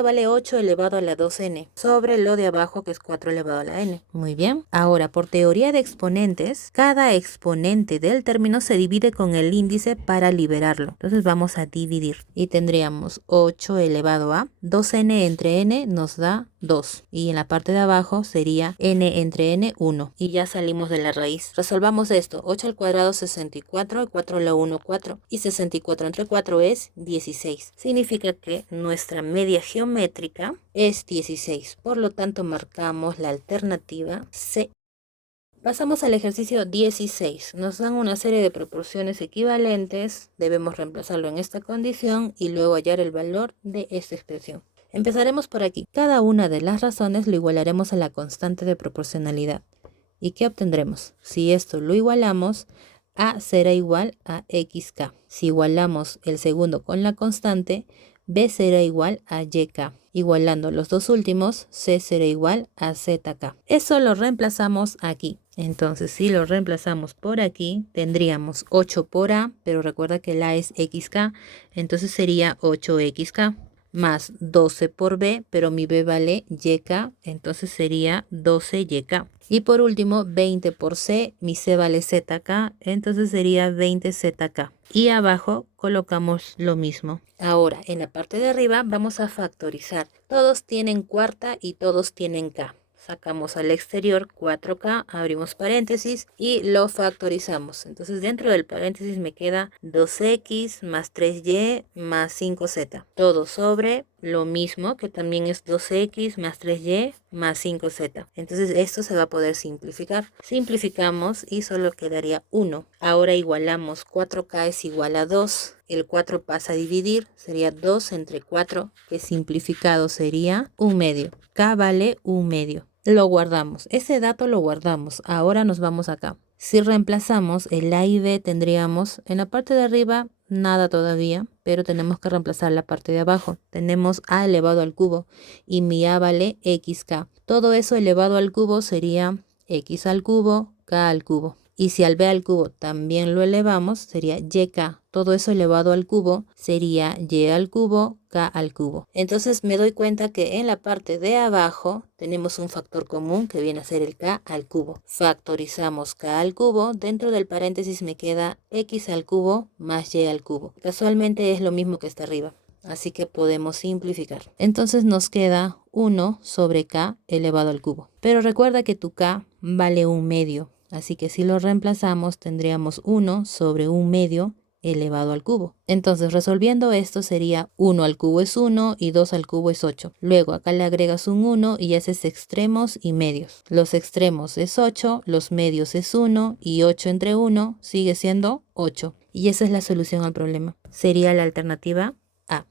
vale 8 elevado a la 2n sobre lo de abajo que es 4 elevado a la n. Muy bien. Ahora, por teoría de exponentes, cada exponente del término se divide con el índice para liberarlo. Entonces vamos a dividir y tendríamos 8 elevado a 2n entre n nos da 2 y en la parte de abajo sería n entre n 1 y ya salimos de la raíz. Resolvamos esto. 8 al cuadrado 64, 4 a la 1 4 y 64 entre 4 es 16. Significa que nuestra media geométrica es 16. Por lo tanto marcamos la alternativa C. Pasamos al ejercicio 16. Nos dan una serie de proporciones equivalentes. Debemos reemplazarlo en esta condición y luego hallar el valor de esta expresión. Empezaremos por aquí. Cada una de las razones lo igualaremos a la constante de proporcionalidad. ¿Y qué obtendremos? Si esto lo igualamos, A será igual a XK. Si igualamos el segundo con la constante, B será igual a YK. Igualando los dos últimos, C será igual a ZK. Eso lo reemplazamos aquí. Entonces, si lo reemplazamos por aquí, tendríamos 8 por A, pero recuerda que la es XK, entonces sería 8XK. Más 12 por B, pero mi B vale YK, entonces sería 12YK. Y por último, 20 por C, mi C vale ZK, entonces sería 20ZK. Y abajo colocamos lo mismo. Ahora, en la parte de arriba vamos a factorizar. Todos tienen cuarta y todos tienen K. Sacamos al exterior 4K, abrimos paréntesis y lo factorizamos. Entonces dentro del paréntesis me queda 2x más 3y más 5z. Todo sobre lo mismo que también es 2x más 3y más 5z. Entonces esto se va a poder simplificar. Simplificamos y solo quedaría 1. Ahora igualamos 4K es igual a 2. El 4 pasa a dividir, sería 2 entre 4, que simplificado sería 1/2. K vale 1/2. Lo guardamos, ese dato lo guardamos. Ahora nos vamos acá. Si reemplazamos el A y B tendríamos en la parte de arriba nada todavía, pero tenemos que reemplazar la parte de abajo. Tenemos A elevado al cubo y mi A vale XK. Todo eso elevado al cubo sería X al cubo, K al cubo. Y si al B al cubo también lo elevamos, sería YK. Todo eso elevado al cubo sería Y al cubo, K al cubo. Entonces me doy cuenta que en la parte de abajo tenemos un factor común que viene a ser el K al cubo. Factorizamos K al cubo. Dentro del paréntesis me queda X al cubo más Y al cubo. Casualmente es lo mismo que está arriba. Así que podemos simplificar. Entonces nos queda 1 sobre K elevado al cubo. Pero recuerda que tu K vale 1/2. Así que si lo reemplazamos tendríamos 1 sobre 1/2 elevado al cubo. Entonces resolviendo esto sería 1 al cubo es 1 y 2 al cubo es 8. Luego acá le agregas un 1 y haces extremos y medios. Los extremos es 8, los medios es 1 y 8 entre 1 sigue siendo 8. Y esa es la solución al problema. Sería la alternativa A.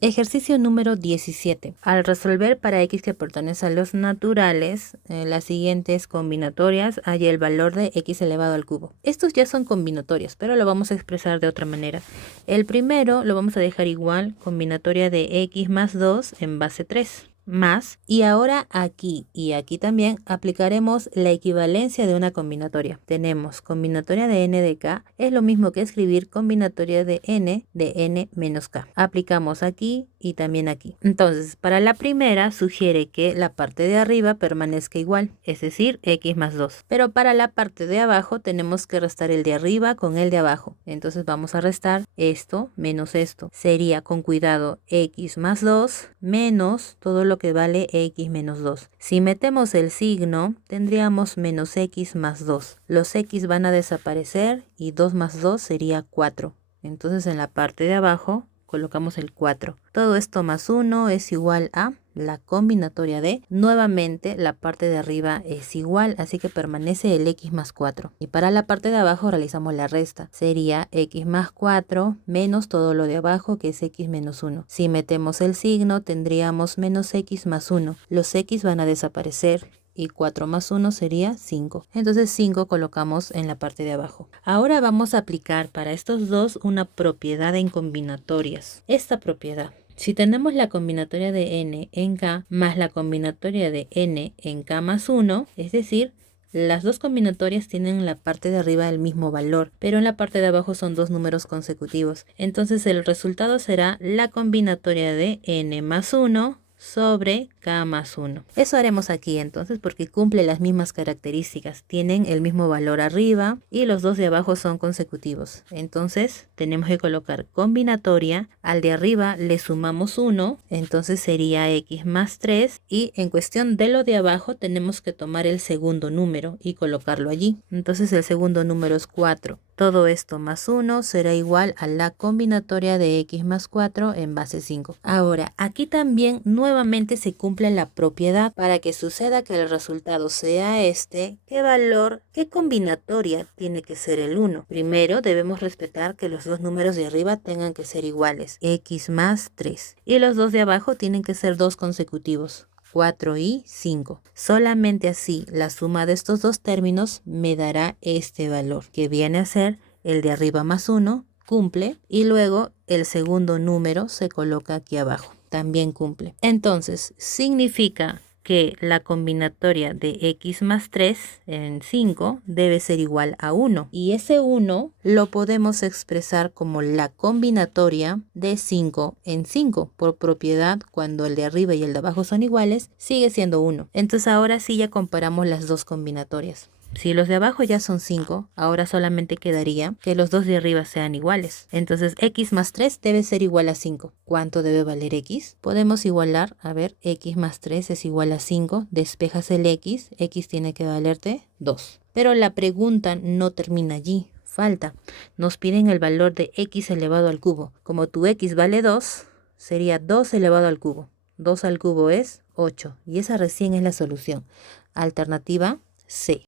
Ejercicio número 17. Al resolver para x que pertenece a los naturales, las siguientes combinatorias hay el valor de x elevado al cubo. Estos ya son combinatorias, pero lo vamos a expresar de otra manera. El primero lo vamos a dejar igual, combinatoria de x más 2 en base 3. más, y ahora aquí y aquí también aplicaremos la equivalencia de una combinatoria. Tenemos combinatoria de n de k, es lo mismo que escribir combinatoria de n menos k. Aplicamos aquí y también aquí. Entonces, para la primera sugiere que la parte de arriba permanezca igual, es decir, x más 2. Pero para la parte de abajo tenemos que restar el de arriba con el de abajo. Entonces vamos a restar esto menos esto. Sería, con cuidado, x más 2 menos todo lo que vale x menos 2. Si metemos el signo, tendríamos menos x más 2. Los x van a desaparecer y 2 más 2 sería 4. Entonces en la parte de abajo colocamos el 4. Todo esto más 1 es igual a la combinatoria de, nuevamente la parte de arriba es igual, así que permanece el x más 4. Y para la parte de abajo realizamos la resta. Sería x más 4 menos todo lo de abajo, que es x menos 1. Si metemos el signo, tendríamos menos x más 1. Los x van a desaparecer y 4 más 1 sería 5. Entonces 5 colocamos en la parte de abajo. Ahora vamos a aplicar para estos dos una propiedad en combinatorias. Esta propiedad: si tenemos la combinatoria de n en k más la combinatoria de n en k más 1, es decir, las dos combinatorias tienen en la parte de arriba el mismo valor, pero en la parte de abajo son dos números consecutivos. Entonces el resultado será la combinatoria de n más 1 sobre k más 1. Eso haremos aquí entonces porque cumple las mismas características. Tienen el mismo valor arriba y los dos de abajo son consecutivos. Entonces tenemos que colocar combinatoria. Al de arriba le sumamos 1, entonces sería x más 3. Y en cuestión de lo de abajo tenemos que tomar el segundo número y colocarlo allí. Entonces el segundo número es 4. Todo esto más 1 será igual a la combinatoria de x más 4 en base 5. Ahora, aquí también nuevamente se cumple la propiedad. Para que suceda que el resultado sea este, ¿qué valor, qué combinatoria tiene que ser el 1? Primero debemos respetar que los dos números de arriba tengan que ser iguales, x más 3. Y los dos de abajo tienen que ser dos consecutivos, 4 y 5. Solamente así la suma de estos dos términos me dará este valor, que viene a ser el de arriba más 1, cumple, y luego el segundo número se coloca aquí abajo, también cumple. Entonces significa que la combinatoria de x más 3 en 5 debe ser igual a 1. Y ese 1 lo podemos expresar como la combinatoria de 5 en 5. Por propiedad, cuando el de arriba y el de abajo son iguales, sigue siendo 1. Entonces ahora sí ya comparamos las dos combinatorias. Si los de abajo ya son 5, ahora solamente quedaría que los dos de arriba sean iguales. Entonces x más 3 debe ser igual a 5. ¿Cuánto debe valer x? Podemos igualar, a ver, x más 3 es igual a 5. Despejas el x tiene que valerte 2. Pero la pregunta no termina allí. Falta. Nos piden el valor de x elevado al cubo. Como tu x vale 2, sería 2 elevado al cubo. 2 al cubo es 8. Y esa recién es la solución. Alternativa C.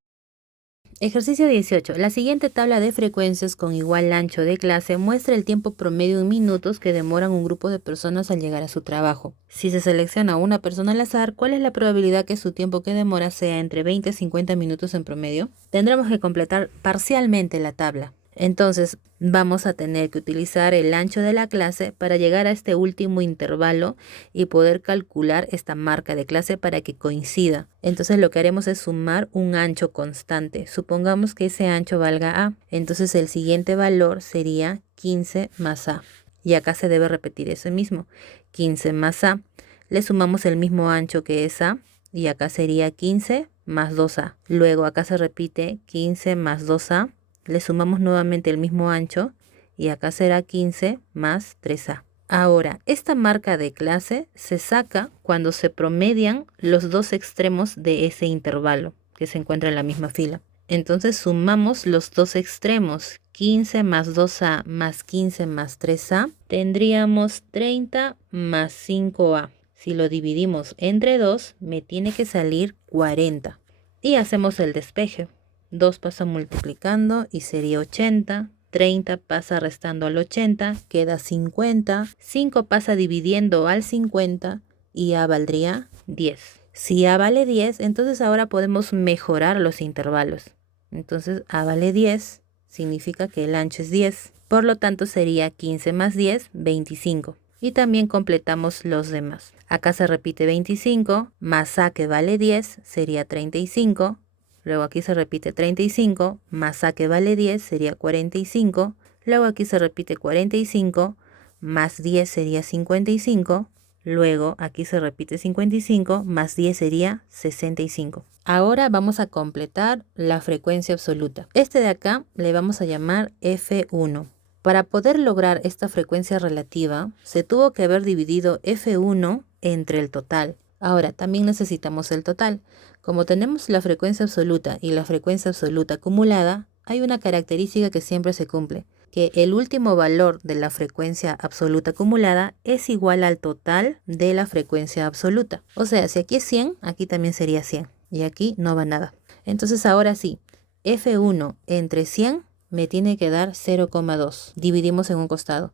Ejercicio 18. La siguiente tabla de frecuencias con igual ancho de clase muestra el tiempo promedio en minutos que demoran un grupo de personas al llegar a su trabajo. Si se selecciona una persona al azar, ¿cuál es la probabilidad que su tiempo que demora sea entre 20 y 50 minutos en promedio? Tendremos que completar parcialmente la tabla. Entonces vamos a tener que utilizar el ancho de la clase para llegar a este último intervalo y poder calcular esta marca de clase para que coincida. Entonces lo que haremos es sumar un ancho constante. Supongamos que ese ancho valga a. Entonces el siguiente valor sería 15 más a. Y acá se debe repetir eso mismo. 15 más a. Le sumamos el mismo ancho que es a. Y acá sería 15 más 2a. Luego acá se repite 15 más 2a. Le sumamos nuevamente el mismo ancho y acá será 15 más 3a. Ahora, esta marca de clase se saca cuando se promedian los dos extremos de ese intervalo que se encuentra en la misma fila. Entonces sumamos los dos extremos, 15 más 2a más 15 más 3a, tendríamos 30 más 5a. Si lo dividimos entre 2, me tiene que salir 40. Y hacemos el despeje. 2 pasa multiplicando y sería 80. 30 pasa restando al 80, queda 50. 5 pasa dividiendo al 50 y A valdría 10. Si A vale 10, entonces ahora podemos mejorar los intervalos. Entonces A vale 10, significa que el ancho es 10. Por lo tanto sería 15 más 10, 25. y también completamos los demás. Acá se repite 25, más A que vale 10 sería 35. Luego aquí se repite 35, más A que vale 10 sería 45. Luego aquí se repite 45, más 10 sería 55. Luego aquí se repite 55, más 10 sería 65. Ahora vamos a completar la frecuencia absoluta. Este de acá le vamos a llamar F1. Para poder lograr esta frecuencia relativa, se tuvo que haber dividido F1 entre el total. Ahora, también necesitamos el total. Como tenemos la frecuencia absoluta y la frecuencia absoluta acumulada, hay una característica que siempre se cumple, que el último valor de la frecuencia absoluta acumulada es igual al total de la frecuencia absoluta. O sea, si aquí es 100, aquí también sería 100. Y aquí no va nada. Entonces ahora sí, F1 entre 100 me tiene que dar 0,2. Dividimos en un costado.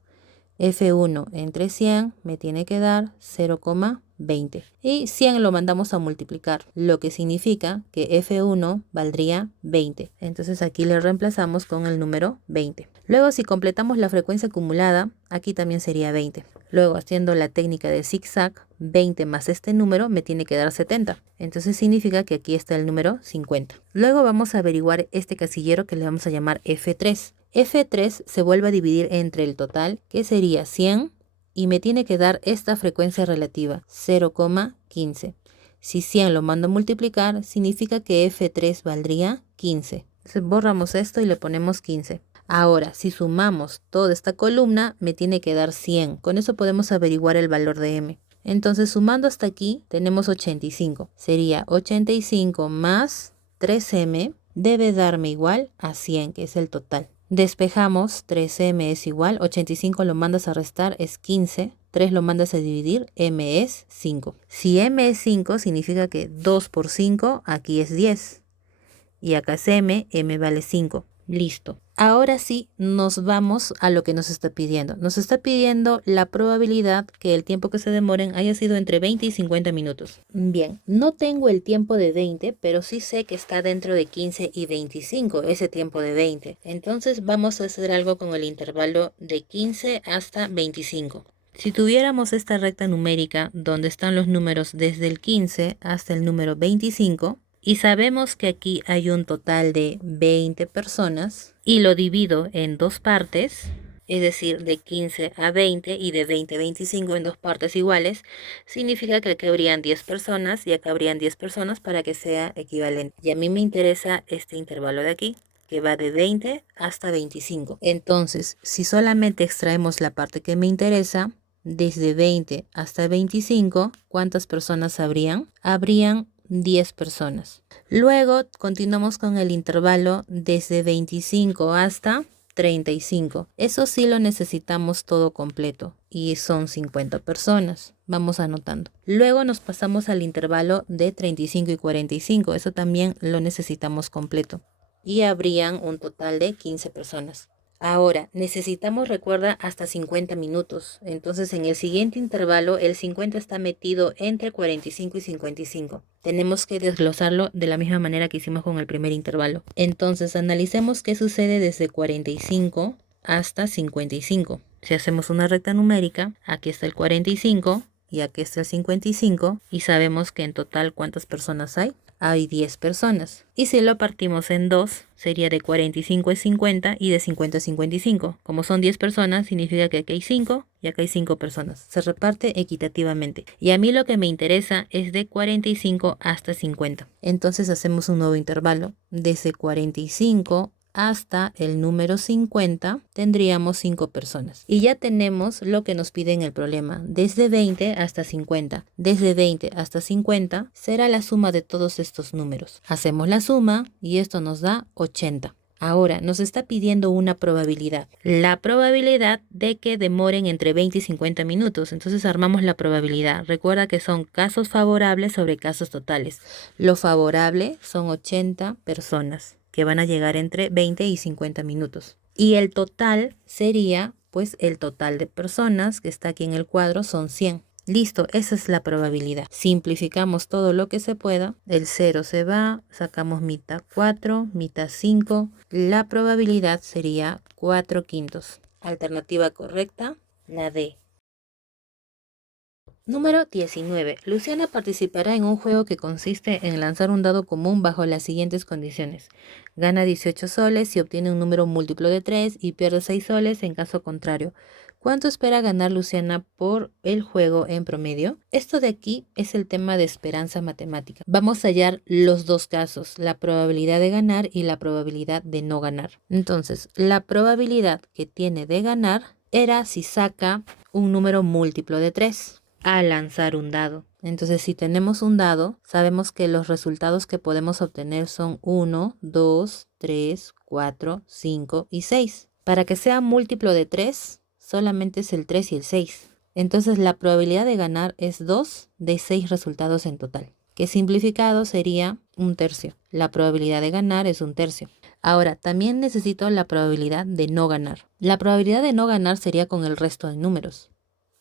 F1 entre 100 me tiene que dar 0,20. Y 100 lo mandamos a multiplicar, lo que significa que F1 valdría 20. Entonces aquí le reemplazamos con el número 20. Luego si completamos la frecuencia acumulada, aquí también sería 20. Luego haciendo la técnica de zigzag, 20 más este número me tiene que dar 70. Entonces significa que aquí está el número 50. Luego vamos a averiguar este casillero que le vamos a llamar F3. F3 se vuelve a dividir entre el total, que sería 100, y me tiene que dar esta frecuencia relativa, 0,15. Si 100 lo mando a multiplicar, significa que F3 valdría 15. Entonces borramos esto y le ponemos 15. Ahora, si sumamos toda esta columna, me tiene que dar 100. Con eso podemos averiguar el valor de M. Entonces, sumando hasta aquí, tenemos 85. Sería 85 más 3M debe darme igual a 100, que es el total. Despejamos, 3M es igual, 85 lo mandas a restar, es 15. 3 lo mandas a dividir, M es 5. Si M es 5, significa que 2 por 5, aquí es 10. Y acá es M vale 5. Listo. Ahora sí nos vamos a lo que nos está pidiendo. Nos está pidiendo la probabilidad que el tiempo que se demoren haya sido entre 20 y 50 minutos. Bien, no tengo el tiempo de 20, pero sí sé que está dentro de 15 y 25, ese tiempo de 20. Entonces vamos a hacer algo con el intervalo de 15 hasta 25. Si tuviéramos esta recta numérica donde están los números desde el 15 hasta el número 25, y sabemos que aquí hay un total de 20 personas y lo divido en dos partes, es decir, de 15 a 20 y de 20 a 25 en dos partes iguales, significa que aquí habrían 10 personas y acá habrían 10 personas para que sea equivalente. Y a mí me interesa este intervalo de aquí, que va de 20 hasta 25. Entonces, si solamente extraemos la parte que me interesa, desde 20 hasta 25, ¿cuántas personas habrían? Habrían 10 personas. Luego continuamos con el intervalo desde 25 hasta 35. Eso sí lo necesitamos todo completo y son 50 personas. Vamos anotando. Luego nos pasamos al intervalo de 35 y 45. Eso también lo necesitamos completo. Y habrían un total de 15 personas. Ahora, necesitamos, recuerda, hasta 50 minutos. Entonces, en el siguiente intervalo, el 50 está metido entre 45 y 55. Tenemos que desglosarlo de la misma manera que hicimos con el primer intervalo. Entonces, analicemos qué sucede desde 45 hasta 55. Si hacemos una recta numérica, aquí está el 45 y aquí está el 55. Y sabemos que en total, ¿cuántas personas hay? Hay 10 personas. Y si lo partimos en 2, sería de 45 a 50 y de 50 a 55. Como son 10 personas, significa que aquí hay 5 y acá hay 5 personas. Se reparte equitativamente. Y a mí lo que me interesa es de 45 hasta 50. Entonces hacemos un nuevo intervalo. Desde 45 hasta el número 50 tendríamos 5 personas. Y ya tenemos lo que nos pide en el problema. Desde 20 hasta 50. Desde 20 hasta 50 será la suma de todos estos números. Hacemos la suma y esto nos da 80. Ahora nos está pidiendo una probabilidad. La probabilidad de que demoren entre 20 y 50 minutos. Entonces armamos la probabilidad. Recuerda que son casos favorables sobre casos totales. Lo favorable son 80 personas que van a llegar entre 20 y 50 minutos. Y el total sería, pues, el total de personas que está aquí en el cuadro son 100. Listo, esa es la probabilidad. Simplificamos todo lo que se pueda. El 0 se va, sacamos mitad 4, mitad 5. La probabilidad sería 4/5. Alternativa correcta, la D. Número 19. Luciana participará en un juego que consiste en lanzar un dado común bajo las siguientes condiciones. Gana 18 soles si obtiene un número múltiplo de 3 y pierde 6 soles en caso contrario. ¿Cuánto espera ganar Luciana por el juego en promedio? Esto de aquí es el tema de esperanza matemática. Vamos a hallar los dos casos, la probabilidad de ganar y la probabilidad de no ganar. Entonces, la probabilidad que tiene de ganar era si saca un número múltiplo de 3 al lanzar un dado. Entonces, si tenemos un dado, sabemos que los resultados que podemos obtener son 1, 2, 3, 4, 5 y 6. Para que sea múltiplo de 3, solamente es el 3 y el 6. Entonces la probabilidad de ganar es 2 de 6 resultados en total, que simplificado sería un tercio. La probabilidad de ganar es un tercio. Ahora, también necesito la probabilidad de no ganar. La probabilidad de no ganar sería con el resto de números.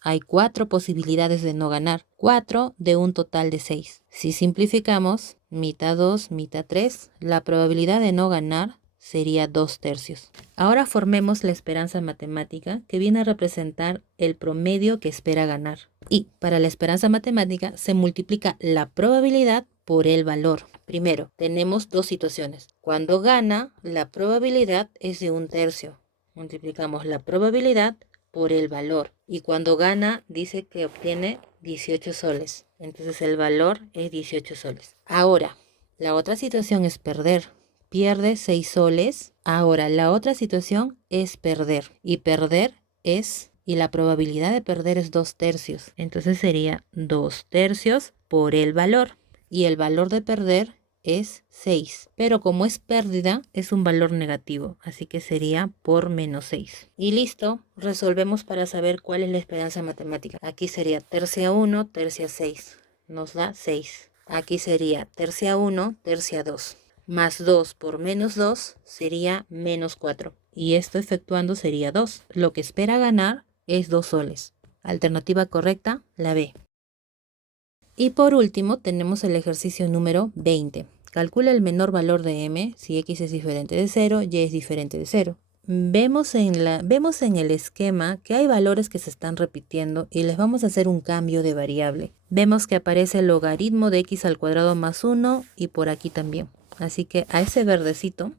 Hay 4 posibilidades de no ganar, 4 de un total de 6. Si simplificamos, mitad 2, mitad 3, la probabilidad de no ganar sería 2 tercios. Ahora formemos la esperanza matemática que viene a representar el promedio que espera ganar. Y para la esperanza matemática se multiplica la probabilidad por el valor. Primero, tenemos dos situaciones. Cuando gana, la probabilidad es de un tercio. Multiplicamos la probabilidad por el valor. Y cuando gana, dice que obtiene 18 soles. Entonces el valor es 18 soles. Ahora, la otra situación es perder. Pierde 6 soles. Ahora, la otra situación es perder. Y perder es, y la probabilidad de perder es 2 tercios. Entonces sería 2 tercios por el valor. Y el valor de perder es 6. Pero como es pérdida, es un valor negativo. Así que sería por menos 6. Y listo. Resolvemos para saber cuál es la esperanza matemática. Aquí sería tercia 1, tercia 6. Nos da 6. Aquí sería tercia 1, tercia 2. Más 2 por menos 2 sería menos 4. Y esto efectuando sería 2. Lo que espera ganar es 2 soles. Alternativa correcta, la B. Y por último tenemos el ejercicio número 20. Calcula el menor valor de m si x es diferente de 0, y es diferente de 0. Vemos en el esquema que hay valores que se están repitiendo y les vamos a hacer un cambio de variable. Vemos que aparece el logaritmo de x al cuadrado más 1 y por aquí también. Así que a ese verdecito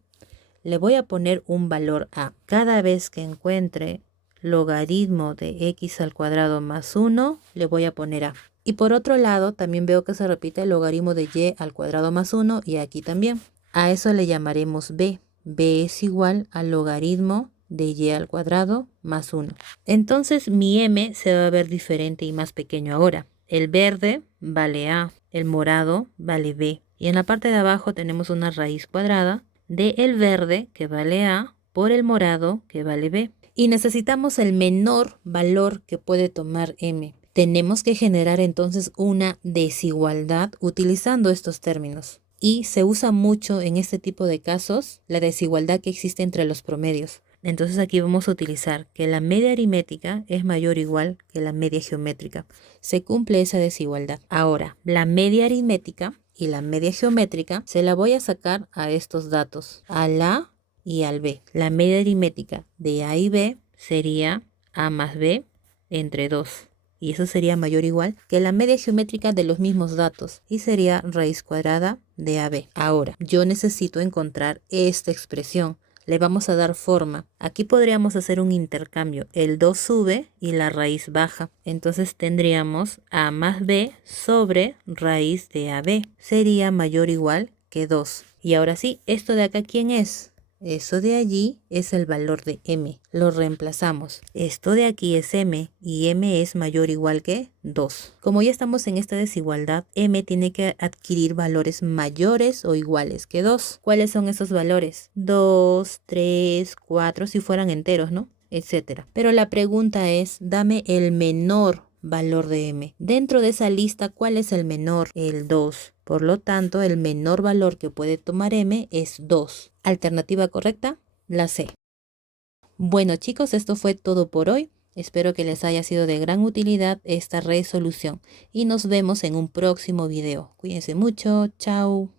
le voy a poner un valor a. Cada vez que encuentre logaritmo de x al cuadrado más 1, le voy a poner a. Y por otro lado, también veo que se repite el logaritmo de y al cuadrado más 1 y aquí también. A eso le llamaremos b. b es igual al logaritmo de y al cuadrado más 1. Entonces mi m se va a ver diferente y más pequeño ahora. El verde vale a, el morado vale b. Y en la parte de abajo tenemos una raíz cuadrada de el verde que vale a por el morado que vale b. Y necesitamos el menor valor que puede tomar m. Tenemos que generar entonces una desigualdad utilizando estos términos. Y se usa mucho en este tipo de casos la desigualdad que existe entre los promedios. Entonces aquí vamos a utilizar que la media aritmética es mayor o igual que la media geométrica. Se cumple esa desigualdad. Ahora, la media aritmética y la media geométrica se la voy a sacar a estos datos, al A y al B. La media aritmética de A y B sería A más B entre 2. Y eso sería mayor o igual que la media geométrica de los mismos datos y sería raíz cuadrada de AB. Ahora, yo necesito encontrar esta expresión. Le vamos a dar forma. Aquí podríamos hacer un intercambio. El 2 sube y la raíz baja. Entonces tendríamos A más B sobre raíz de AB. Sería mayor o igual que 2. Y ahora sí, esto de acá, ¿quién es? Eso de allí es el valor de m. Lo reemplazamos. Esto de aquí es m y m es mayor o igual que 2. Como ya estamos en esta desigualdad, m tiene que adquirir valores mayores o iguales que 2. ¿Cuáles son esos valores? 2, 3, 4 si fueran enteros, ¿no? Etcétera. Pero la pregunta es, dame el menor valor de m. Dentro de esa lista, ¿cuál es el menor? El 2. Por lo tanto, el menor valor que puede tomar m es 2. Alternativa correcta, la C. Bueno chicos, esto fue todo por hoy. Espero que les haya sido de gran utilidad esta resolución y nos vemos en un próximo video. Cuídense mucho, chao.